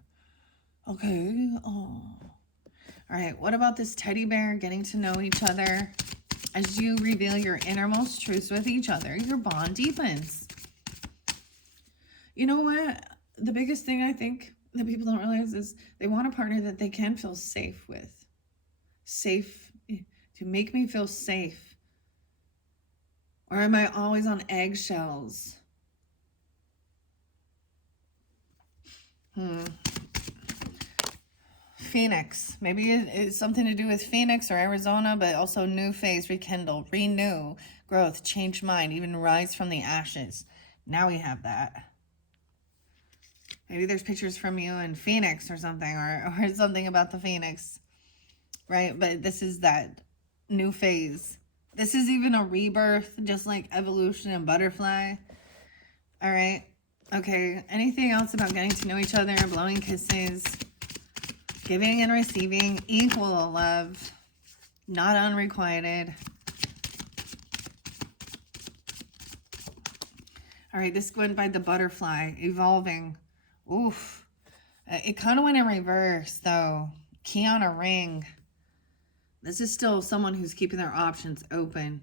Okay. Oh. All right. What about this teddy bear getting to know each other? As you reveal your innermost truths with each other, your bond deepens. You know what? The biggest thing I think that people don't realize is they want a partner that they can feel safe with. Safe, to make me feel safe. Or am I always on eggshells? Phoenix. Maybe it's something to do with Phoenix or Arizona, but also new phase, rekindle, renew, growth, change mind, even rise from the ashes. Now we have that. Maybe there's pictures from you in Phoenix or something, or something about the Phoenix, right? But this is that new phase. This is even a rebirth, just like evolution and butterfly. All right. Okay. Anything else about getting to know each other, blowing kisses, giving and receiving, equal love, not unrequited. All right. This went by the butterfly, evolving. Oof. It kind of went in reverse, though. Key on a ring. This is still someone who's keeping their options open.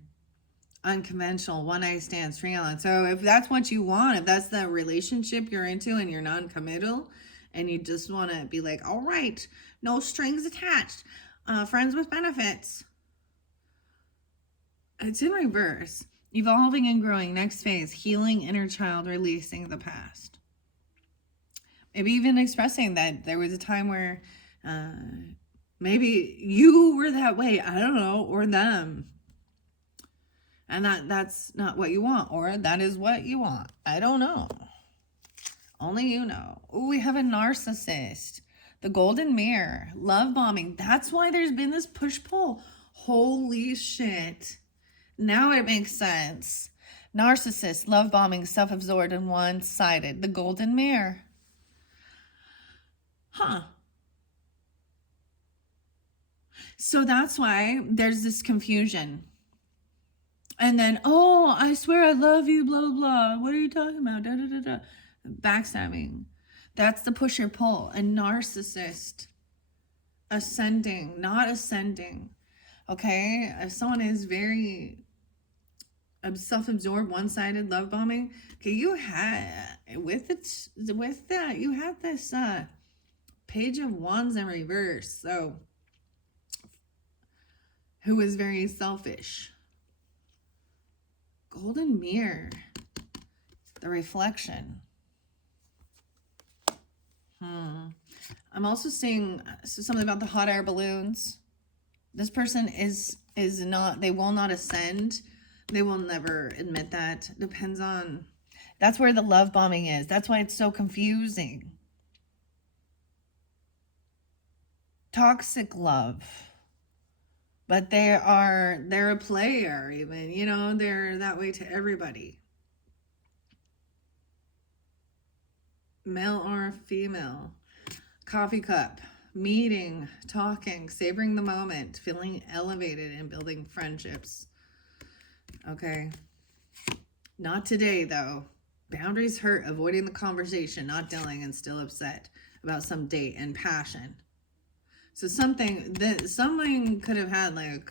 Unconventional, one-night stands, freelance. So if that's what you want, if that's the relationship you're into and you're non-committal and you just want to be like, all right, no strings attached, friends with benefits. It's in reverse. Evolving and growing. Next phase, healing inner child, releasing the past. Maybe even expressing that there was a time where maybe you were that way, I don't know, or them. And that's not what you want, or that is what you want. I don't know. Only you know. Oh, we have a narcissist. The golden mirror. Love bombing. That's why there's been this push-pull. Holy shit. Now it makes sense. Narcissist, love bombing, self-absorbed and one-sided. The golden mirror. Huh. So that's why there's this confusion. And then, oh, I swear I love you, blah, blah, blah. What are you talking about? Da, da, da, da. Backstabbing. That's the pusher pull. A narcissist. Ascending, not ascending. Okay? If someone is very self-absorbed, one-sided, love bombing, okay, you had, with that, you have this Page of Wands in reverse. So, who is very selfish. Golden mirror. The reflection. I'm also seeing something about the hot air balloons. This person is not, they will not ascend. They will never admit that. Depends on, that's where the love bombing is. That's why it's so confusing. Toxic love. But they're a player even, you know, they're that way to everybody. Male or female. Coffee cup. Meeting, talking, savoring the moment, feeling elevated and building friendships. Okay. Not today though. Boundaries hurt, avoiding the conversation, not dealing and still upset about some date and passion. So something could have had like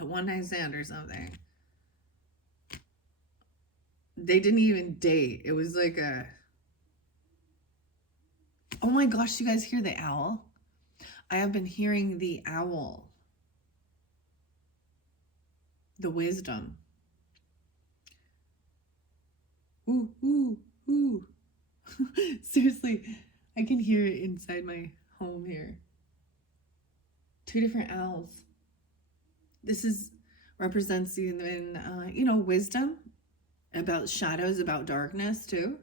a one-night stand or something. They didn't even date. It was like a, oh my gosh, you guys hear the owl? I have been hearing the owl. The wisdom. Ooh, ooh, ooh. Seriously, I can hear it inside my home here. 2 different owls. This represents even, wisdom about shadows, about darkness too.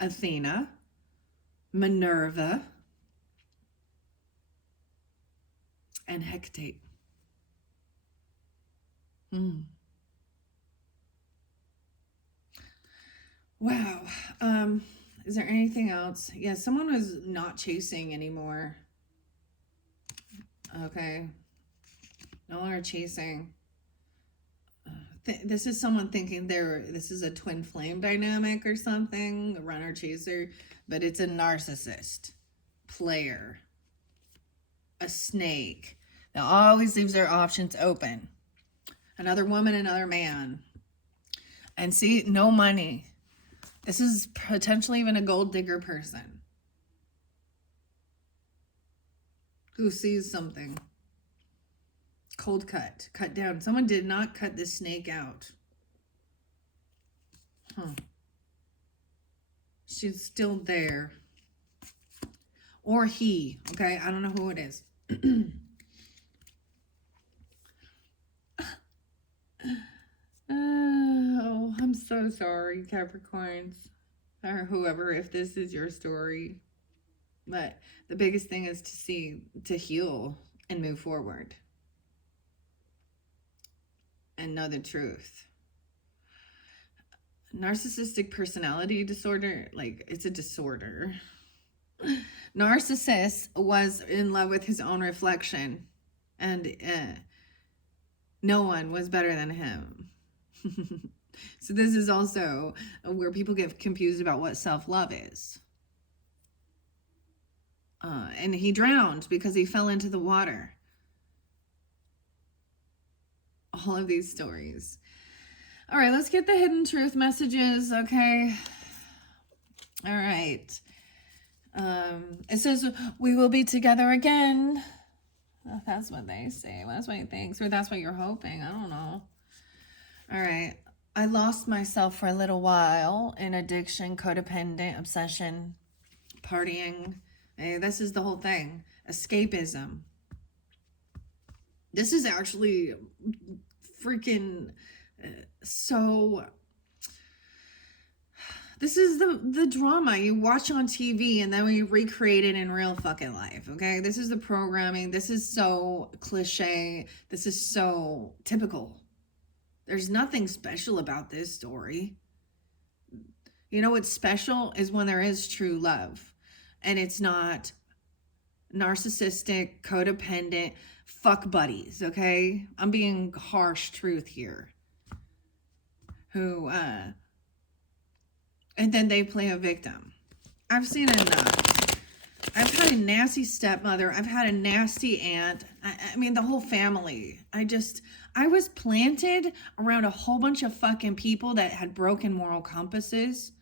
Athena, Minerva, and Hecate. Wow. Is there anything else? Yeah, someone was not chasing anymore. Okay. No longer chasing. This is someone thinking this is a twin flame dynamic or something, a runner chaser, but it's a narcissist, player, a snake that always leaves their options open. Another woman, another man. And see, no money. This is potentially even a gold digger person who sees something. Cold cut down. Someone did not cut the snake out. She's still there. Or he, okay? I don't know who it is. Oh, I'm so sorry, Capricorns, or whoever, if this is your story. But the biggest thing is to heal and move forward and know the truth. Narcissistic personality disorder, like, it's a disorder. Narcissist was in love with his own reflection, and no one was better than him. So this is also where people get confused about what self-love is. And he drowned because he fell into the water. All of these stories. All right, let's get the hidden truth messages, okay? All right. It says, we will be together again. Oh, that's what they say. That's what he thinks. Or that's what you're hoping. I don't know. All right. I lost myself for a little while in addiction, codependent, obsession, partying. Hey, this is the whole thing. Escapism. This is actually freaking so... This is the drama you watch on TV and then we recreate it in real fucking life, okay? This is the programming. This is so cliche. This is so typical. There's nothing special about this story. You know what's special is when there is true love. And it's not narcissistic, codependent, fuck buddies, okay? I'm being harsh truth here. Who, and then they play a victim. I've seen enough. I've had a nasty stepmother. I've had a nasty aunt. I mean, the whole family. I was planted around a whole bunch of fucking people that had broken moral compasses.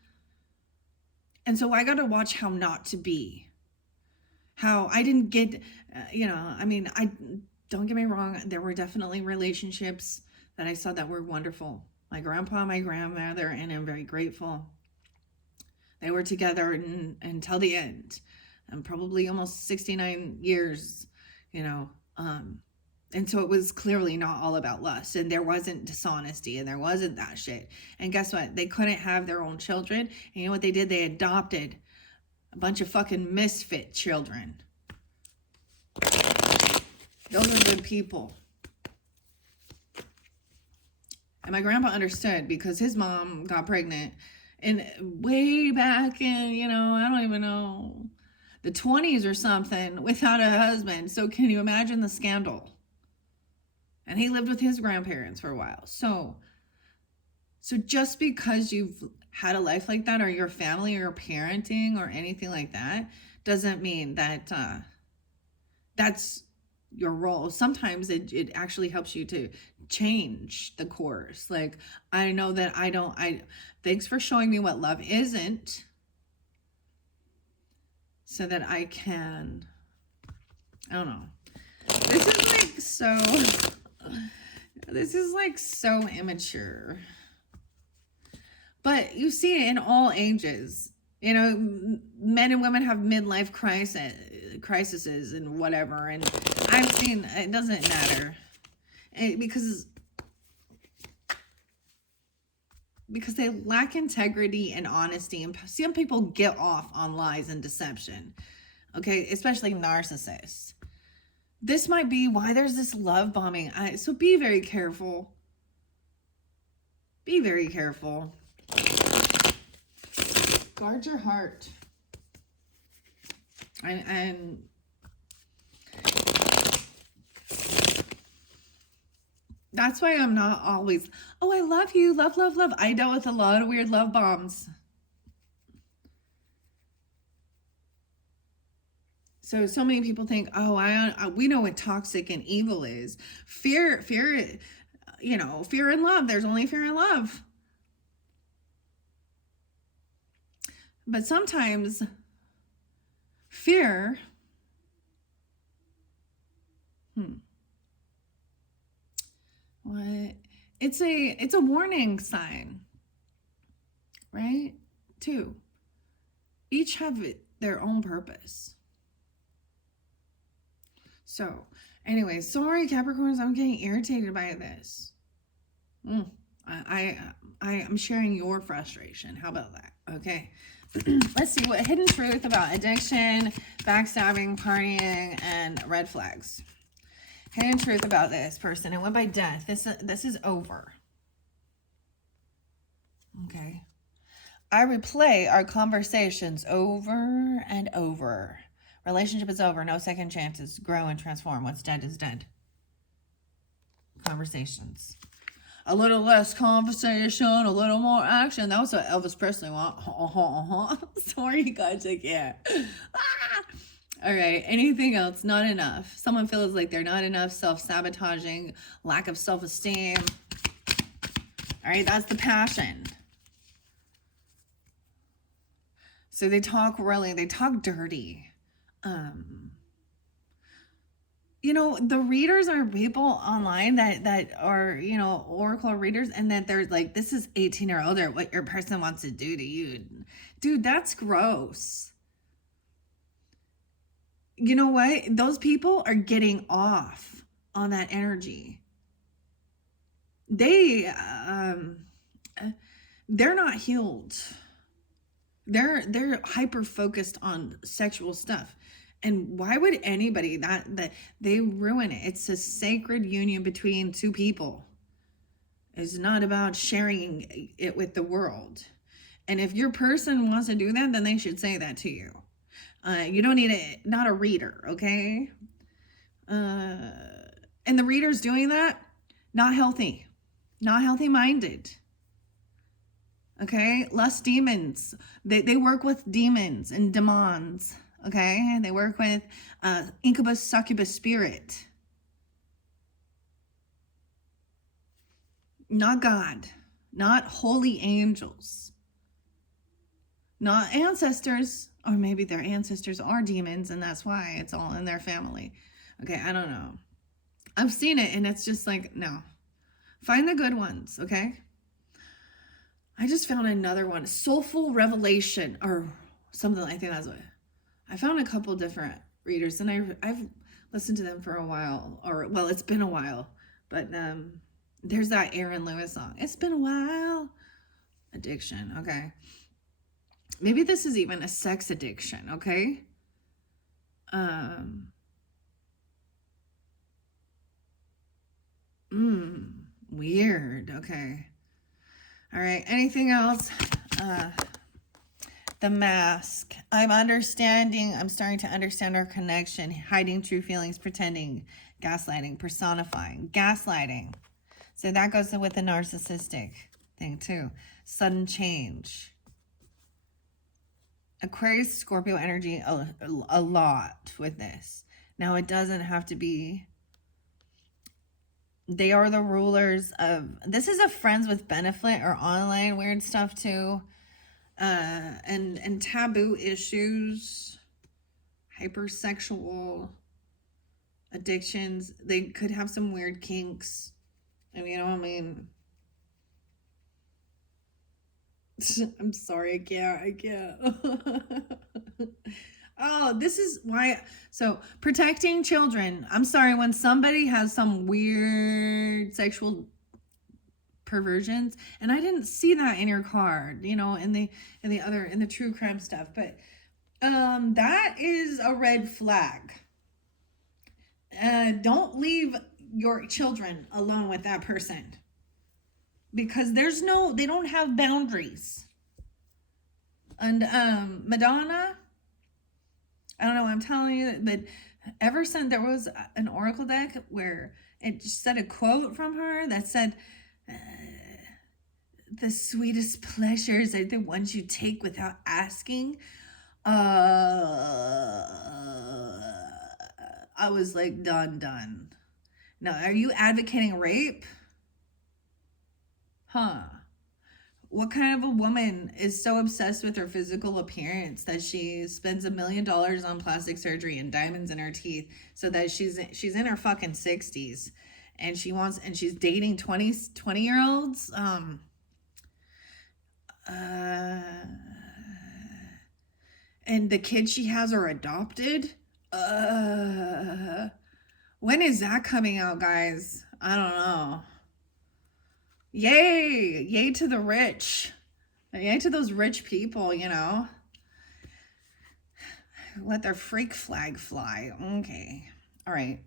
And so I got to watch how not to be. How I didn't get, I mean, don't get me wrong. There were definitely relationships that I saw that were wonderful. My grandpa, my grandmother, and I'm very grateful. They were together until the end, and probably almost 69 years, and so it was clearly not all about lust, and there wasn't dishonesty, and there wasn't that shit. And guess what? They couldn't have their own children, and you know what they did? They adopted a bunch of fucking misfit children. Those are good people. And my grandpa understood because his mom got pregnant. And way back in, I don't even know, the 20s or something without a husband. So can you imagine the scandal? And he lived with his grandparents for a while. So just because you've had a life like that or your family or your parenting or anything like that doesn't mean that that's your role. Sometimes it actually helps you to change the course. Like, I know that thanks for showing me what love isn't, so that I can, I don't know. This is like so immature. But you see it in all ages. Men and women have midlife crises and whatever. And I've seen, it doesn't matter. Because they lack integrity and honesty. And some people get off on lies and deception. Okay, especially narcissists. This might be why there's this love bombing. So be very careful. Be very careful. Guard your heart. And that's why I'm not always, oh, I love you, love, love, love. I dealt with a lot of weird love bombs. So many people think, oh, we know what toxic and evil is. Fear, fear and love. There's only fear and love. But sometimes fear, what? It's a warning sign, right? Too. Each have their own purpose. So, anyway, sorry, Capricorns, I'm getting irritated by this. I am sharing your frustration. How about that? Okay. Let's see what hidden truth about addiction, backstabbing, partying, and red flags. Hidden truth about this person. It went by death. This is over. Okay. I replay our conversations over and over. Relationship is over. No second chances. Grow and transform. What's dead is dead. Conversations. A little less conversation, a little more action. That was what Elvis Presley want. Sorry, guys, I can't. Ah! All right, anything else? Not enough. Someone feels like they're not enough, self-sabotaging, lack of self-esteem. All right, that's the passion. So they talk dirty. You know, the readers are people online that are, you know, oracle readers, and that they're like, this is 18 or older, what your person wants to do to you. Dude, that's gross. You know what? Those people are getting off on that energy. They're not healed. They're hyper focused on sexual stuff. And why would anybody that they ruin it? It's a sacred union between two people. It's not about sharing it with the world. And if your person wants to do that, then they should say that to you. You don't need not a reader, okay? And the reader's doing that, not healthy minded. Okay, less demons. They work with demons and demons. Okay, they work with incubus, succubus spirit. Not God, not holy angels, not ancestors, or maybe their ancestors are demons and that's why it's all in their family. Okay, I don't know. I've seen it and it's just like, no. Find the good ones, okay? I just found another one, Soulful Revelation, or something. I think that's what. I found a couple different readers, and I've listened to them for a while, or well, it's been a while. But there's that Aaron Lewis song. It's been a while. Addiction, okay. Maybe this is even a sex addiction, okay? Weird, okay. All right, anything else? The mask. I'm starting to understand our connection, hiding true feelings, pretending, gaslighting, personifying, gaslighting. So that goes with the narcissistic thing too. Sudden change. Aquarius, Scorpio energy, a lot with this. Now, it doesn't have to be. They are the rulers of, this is a friends with benefit or online weird stuff too. And taboo issues, hypersexual addictions. They could have some weird kinks. I mean, you know what I mean? I'm sorry, I can't. Oh, this is why. So, protecting children. I'm sorry, when somebody has some weird sexual perversions, and I didn't see that in your card, you know, in the true crime stuff, but that is a red flag. Don't leave your children alone with that person, because they don't have boundaries. And Madonna, I don't know what I'm telling you, but ever since there was an oracle deck where it just said a quote from her that said, the sweetest pleasures are the ones you take without asking. I was like, done. Now, are you advocating rape? Huh. What kind of a woman is so obsessed with her physical appearance that she spends $1 million on plastic surgery and diamonds in her teeth so that she's in her fucking 60s and she's dating 20-year-olds? And the kids she has are adopted? When is that coming out, guys? I don't know. Yay! Yay to the rich. Yay to those rich people, you know. Let their freak flag fly. Okay. All right.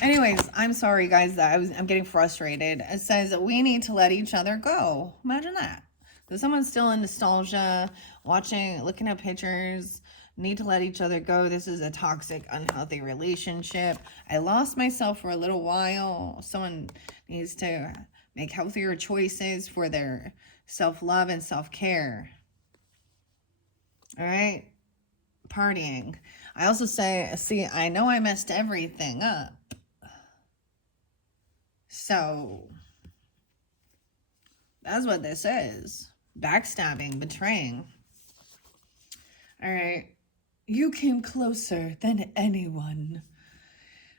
Anyways, I'm sorry, guys, that I'm getting frustrated. It says that we need to let each other go. Imagine that. So someone's still in nostalgia, looking at pictures, need to let each other go. This is a toxic, unhealthy relationship. I lost myself for a little while. Someone needs to make healthier choices for their self-love and self-care. All right? Partying. I also say, see, I know I messed everything up. So, that's what this is. Backstabbing, betraying. All right. You came closer than anyone.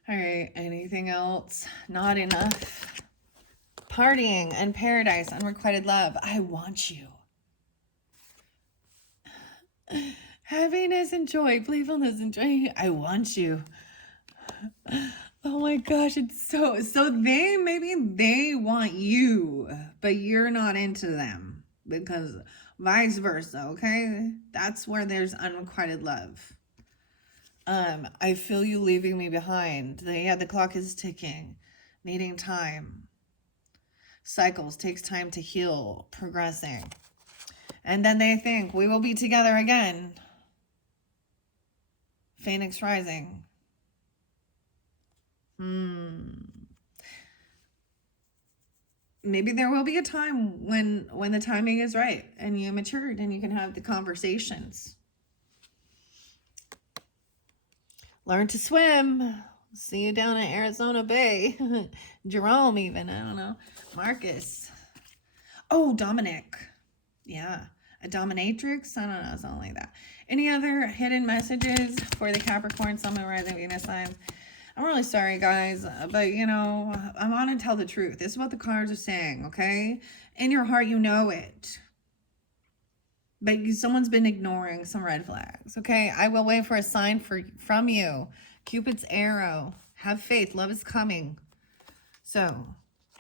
All right. Anything else? Not enough. Partying and paradise, unrequited love. I want you. Happiness and joy, playfulness and joy. I want you. Oh my gosh, it's so maybe they want you, but you're not into them, because vice versa, okay? That's where there's unrequited love. I feel you leaving me behind. The clock is ticking, needing time. Cycles, takes time to heal, progressing. And then they think we will be together again. Phoenix rising. Maybe there will be a time when the timing is right and you matured and you can have the conversations. Learn to swim. See you down in Arizona Bay. Jerome even, I don't know. Marcus. Oh, Dominic. Yeah. A dominatrix? I don't know, something like that. Any other hidden messages for the Capricorn, Sun, Moon, Rising, Venus signs? I'm really sorry, guys, but, you know, I want to tell the truth. This is what the cards are saying, okay? In your heart, you know it. But someone's been ignoring some red flags, okay? I will wait for a sign from you. Cupid's arrow. Have faith. Love is coming. So,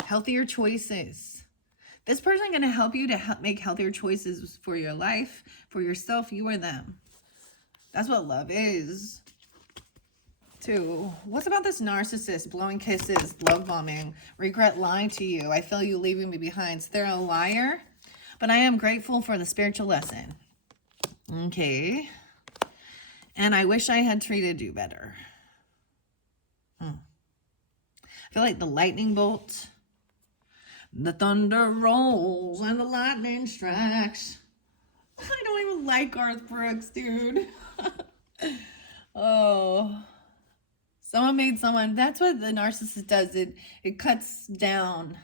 healthier choices. This person going to help you to make healthier choices for your life, for yourself, you or them. That's what love is. Two, what's about this narcissist, blowing kisses, love bombing, regret lying to you, I feel you leaving me behind? So they're a liar, but I am grateful for the spiritual lesson. Okay. And I wish I had treated you better. I feel like the lightning bolt, the thunder rolls, and the lightning strikes. I don't even like Garth Brooks, dude. Oh. Someone made someone, that's what the narcissist does. It cuts down.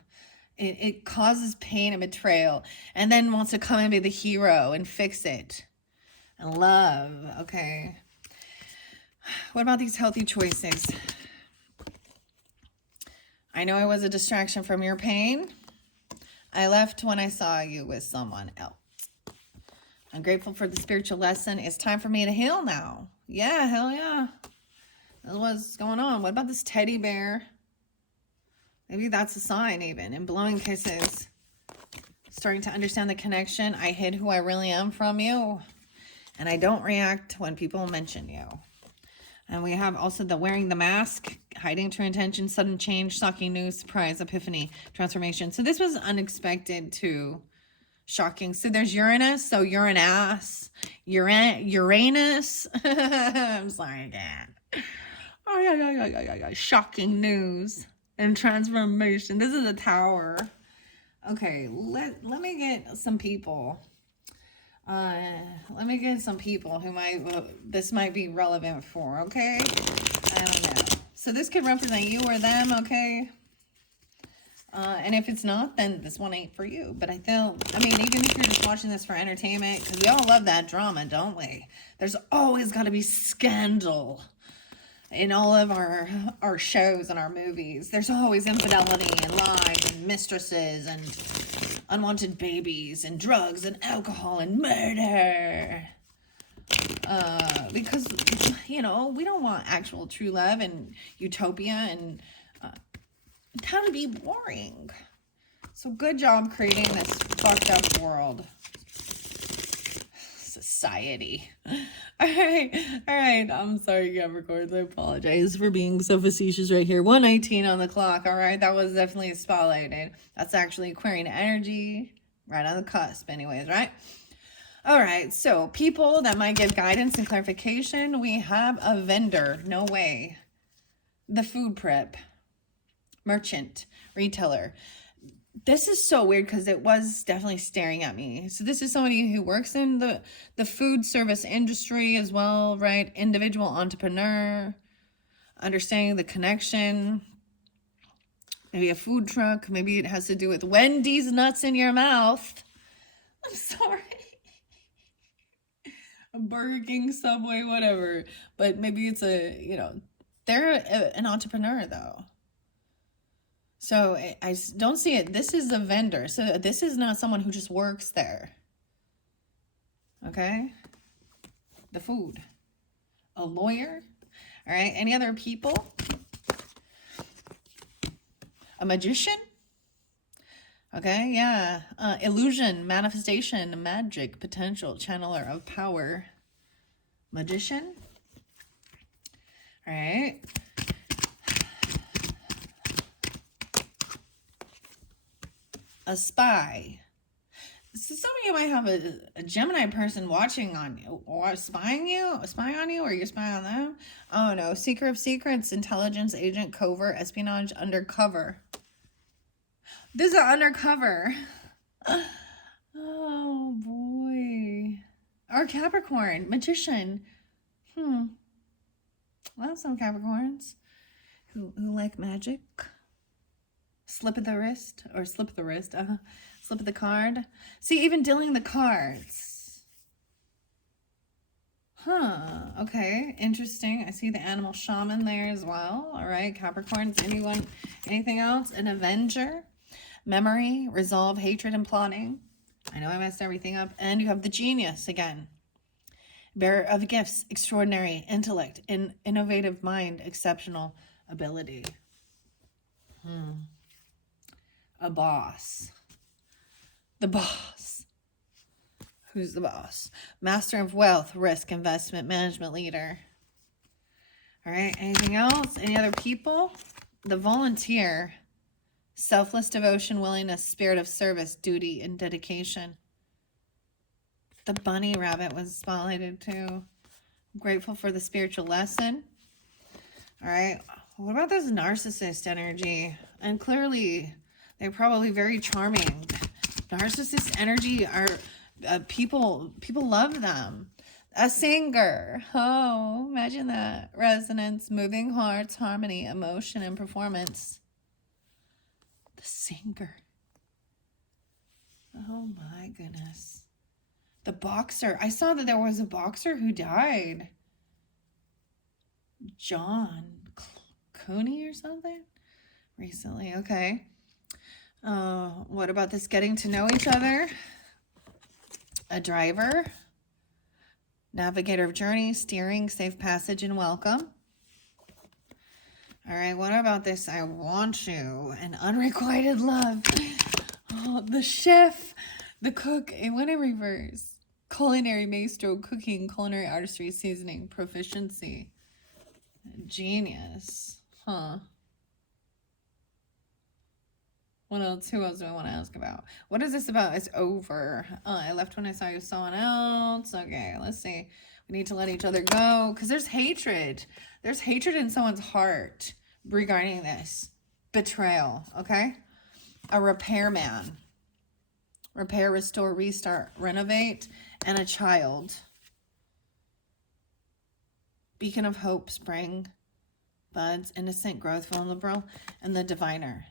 It causes pain and betrayal. And then wants to come and be the hero and fix it. And love, okay. What about these healthy choices? I know I was a distraction from your pain. I left when I saw you with someone else. I'm grateful for the spiritual lesson. It's time for me to heal now. Yeah, hell yeah. That's what's going on. What about this teddy bear? Maybe that's a sign even. And blowing kisses. Starting to understand the connection. I hid who I really am from you. And I don't react when people mention you. And we have also the wearing the mask, hiding true intention, sudden change, shocking news, surprise, epiphany, transformation. So this was unexpected too. Shocking. So there's Uranus. So Uranus. I'm sorry again. Oh, yeah. Shocking news and transformation. This is a tower. Okay, let me get some people. Let me get some people who this might be relevant for, okay? I don't know. So this could represent you or them, okay? And if it's not, then this one ain't for you. But even if you're just watching this for entertainment, because we all love that drama, don't we? There's always got to be scandal in all of our shows and our movies. There's always infidelity and lies and mistresses and unwanted babies and drugs and alcohol and murder. Because, we don't want actual true love and utopia and time to be boring. So good job creating this fucked up world. Society. All right. I'm sorry, Capricorns. I apologize for being so facetious right here. 1:19 on the clock. All right, that was definitely spotlighted. That's actually Aquarian energy, right on the cusp, anyways, right? All right, so people that might give guidance and clarification. We have a vendor. No way. The food prep, merchant, retailer. This is so weird because it was definitely staring at me. So this is somebody who works in the food service industry as well, right? Individual entrepreneur, understanding the connection. Maybe a food truck. Maybe it has to do with Wendy's nuts in your mouth. I'm sorry. A Burger King, Subway, whatever. But maybe it's they're an entrepreneur though. So I don't see it. This is a vendor. So this is not someone who just works there. Okay? The food. A lawyer. All right? Any other people? A magician? Okay, yeah. Illusion, manifestation, magic, potential, channeler of power. Magician. All right. A spy. So some of you might have a Gemini person watching on you, or spying on you, or you're spying on them. Oh no, seeker of secrets, intelligence agent, covert, espionage, undercover. This is undercover. Oh boy. Our Capricorn, magician. I have some Capricorns who like magic. Slip of the wrist, slip of the card. See, even dealing the cards. Okay, interesting. I see the animal shaman there as well. All right, Capricorns, anything else? An avenger, memory, resolve, hatred, and plotting. I know I messed everything up. And you have the genius again. Bearer of gifts, extraordinary intellect, innovative mind, exceptional ability. A boss. The boss. Who's the boss? Master of wealth, risk, investment, management leader. All right, anything else? Any other people? The volunteer. Selfless devotion, willingness, spirit of service, duty, and dedication. The bunny rabbit was spotlighted too. I'm grateful for the spiritual lesson. All right, what about this narcissist energy? And clearly, they're probably very charming. Narcissist energy are people love them. A singer. Oh, imagine that. Resonance, moving hearts, harmony, emotion, and performance. The singer. Oh my goodness. The boxer. I saw that there was a boxer who died. John Cooney or something? Recently. Okay. What about this getting to know each other? A driver. Navigator of journey, steering, safe passage, and welcome. All right, what about this? I want you. An unrequited love. Oh, the chef, the cook. It went in reverse. Culinary maestro, cooking, culinary artistry, seasoning, proficiency. Genius. What else? Who else do I want to ask about? What is this about? It's over. I left when I saw you with someone else. Okay, let's see. We need to let each other go because there's hatred. There's hatred in someone's heart regarding this. Betrayal, okay? A repairman. Repair, restore, restart, renovate, and a child. Beacon of hope, spring. Buds, innocent, growth, vulnerable, and the diviner,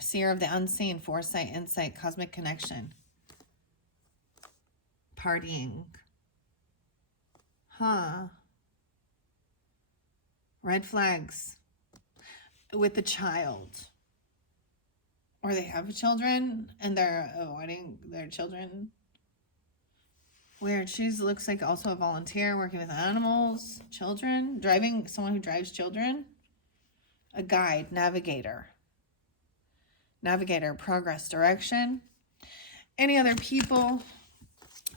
seer of the unseen, foresight, insight, cosmic connection. Partying. Red flags with the child. Or they have children and they're avoiding their children. Weird. She looks like also a volunteer working with animals, children, someone who drives children. A guide, navigator. navigator, progress, direction. Any other people?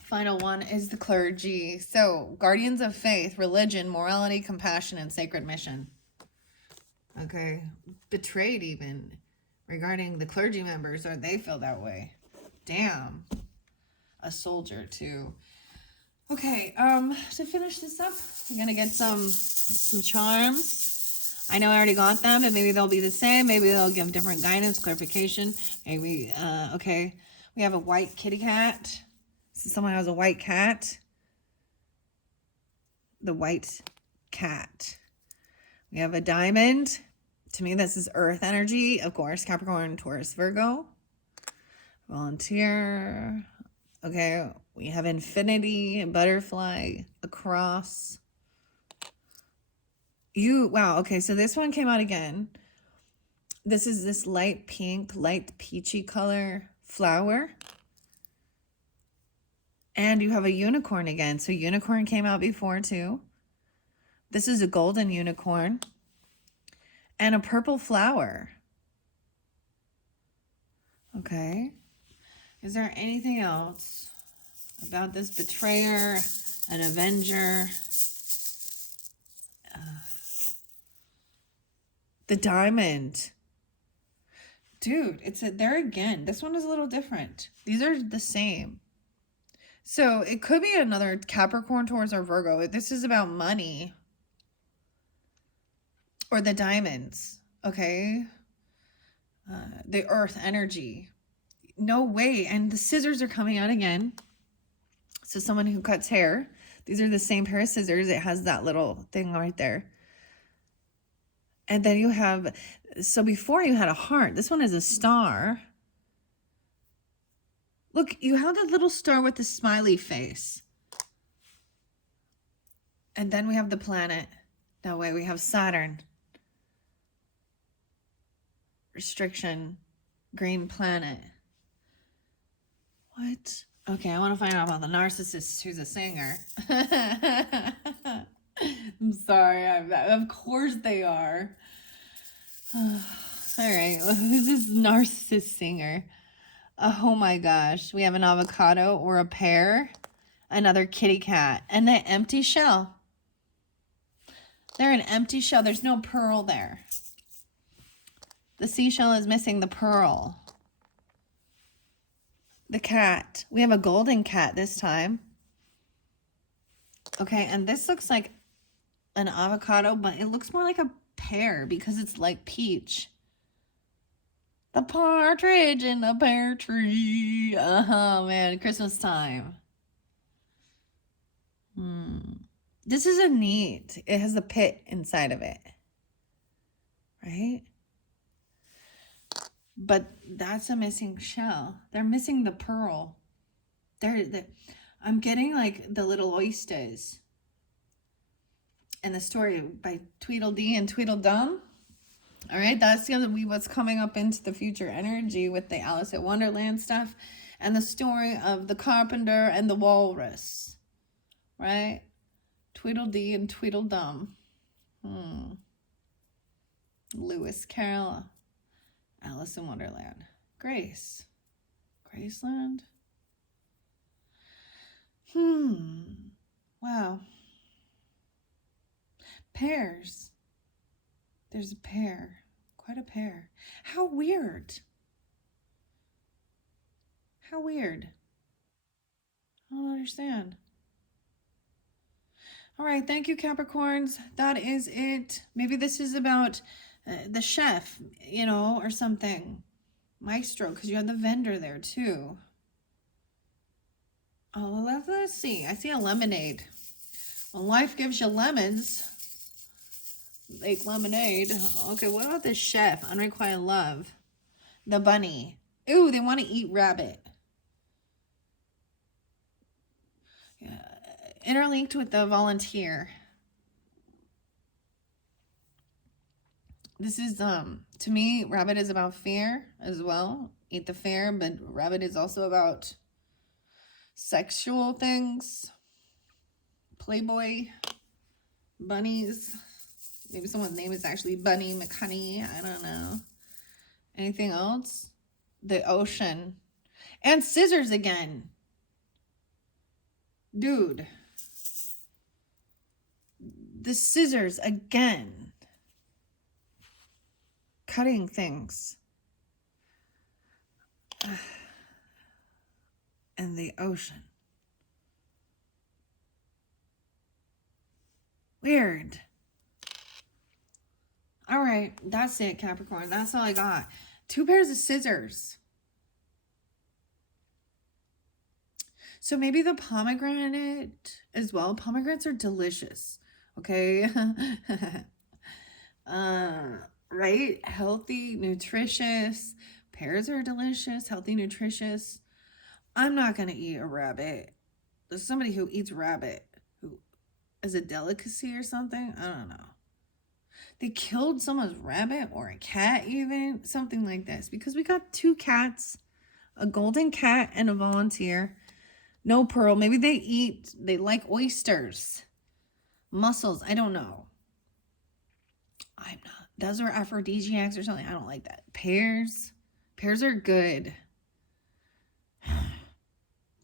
Final one is the clergy. So, guardians of faith, religion, morality, compassion, and sacred mission. Okay. Betrayed even regarding the clergy members, or they feel that way. Damn. A soldier too. Okay, to finish this up, we're gonna get some charms. I know I already got them, but maybe they'll be the same. Maybe they'll give different guidance, clarification. Maybe, okay. We have a white kitty cat. So someone has a white cat. The white cat. We have a diamond. To me, this is earth energy. Of course, Capricorn, Taurus, Virgo. Volunteer. Okay, we have infinity, butterfly, a cross. Wow, okay, so this one came out again. This is this light pink, light peachy color flower. And you have a unicorn again. So unicorn came out before too. This is a golden unicorn. And a purple flower. Okay. Is there anything else about this betrayer, an avenger? The diamond. Dude, it's there again. This one is a little different. These are the same. So it could be another Capricorn, Taurus, or Virgo. This is about money. Or the diamonds. Okay. The earth energy. No way. And the scissors are coming out again. So someone who cuts hair. These are the same pair of scissors. It has that little thing right there. And then you have, so before you had a heart. This one is a star. Look, you have the little star with the smiley face. And then we have the planet. No way, we have Saturn. Restriction. Green planet. What? Okay, I want to find out about the narcissist who's a singer. I'm sorry. Of course they are. All right. Who's this narcissist singer? Oh my gosh. We have an avocado or a pear. Another kitty cat. And an empty shell. They're an empty shell. There's no pearl there. The seashell is missing the pearl. The cat. We have a golden cat this time. Okay, and this looks like an avocado, but it looks more like a pear because it's like peach. The partridge in the pear tree. Man, Christmas time. This is a neat. It has a pit inside of it. Right? But that's a missing shell. They're missing the pearl. I'm getting like the little oysters. And the story by Tweedledee and Tweedledum. All right, that's going to be what's coming up into the future energy with the Alice in Wonderland stuff. And the story of the carpenter and the walrus. Right? Tweedledee and Tweedledum. Lewis Carroll. Alice in Wonderland. Grace. Graceland? Wow. Pears. There's a pear. Quite a pear. How weird. How weird. I don't understand. All right, thank you, Capricorns. That is it. Maybe this is about the chef, you know, or something. Maestro, because you have the vendor there, too. Oh, let's see. I see a lemonade. When life gives you lemons, like lemonade. Okay, what about the chef? Unrequited love. The bunny. Ooh, they want to eat rabbit. Yeah. Interlinked with the volunteer. This is, to me, rabbit is about fear as well. Eat the fear, but rabbit is also about sexual things. Playboy. Bunnies. Maybe someone's name is actually Bunny McHoney. I don't know. Anything else? the ocean, and scissors again. Dude. The scissors again. Cutting things. And the ocean. Weird. All right, that's it, Capricorn. That's all I got. 2 pairs of scissors. So maybe the pomegranate as well. Pomegranates are delicious. Okay. Right? Healthy, nutritious. Pears are delicious, healthy, nutritious. I'm not going to eat a rabbit. There's somebody who eats rabbit who is a delicacy or something. I don't know. They killed someone's rabbit or a cat even. Something like this. Because we got 2 cats. A golden cat and a volunteer. No pearl. Maybe they like oysters. Mussels. I don't know. I'm not. Those are aphrodisiacs or something. I don't like that. Pears. Pears are good.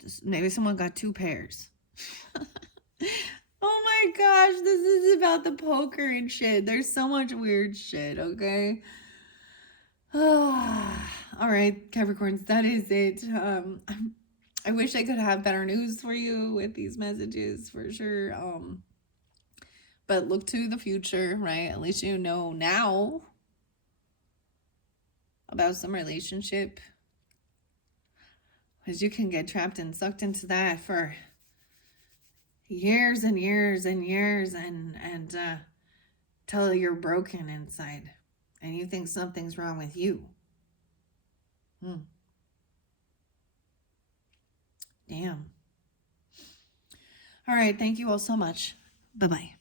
Just maybe someone got 2 pears. Oh my gosh. This is about the poker and shit. There's so much weird shit, okay? All right, Capricorns. That is it. I wish I could have better news for you with these messages for sure. But look to the future, right? At least you know now about some relationship. Because you can get trapped and sucked into that for years and years and years and till you're broken inside and you think something's wrong with you. Damn. All right. Thank you all so much. Bye-bye.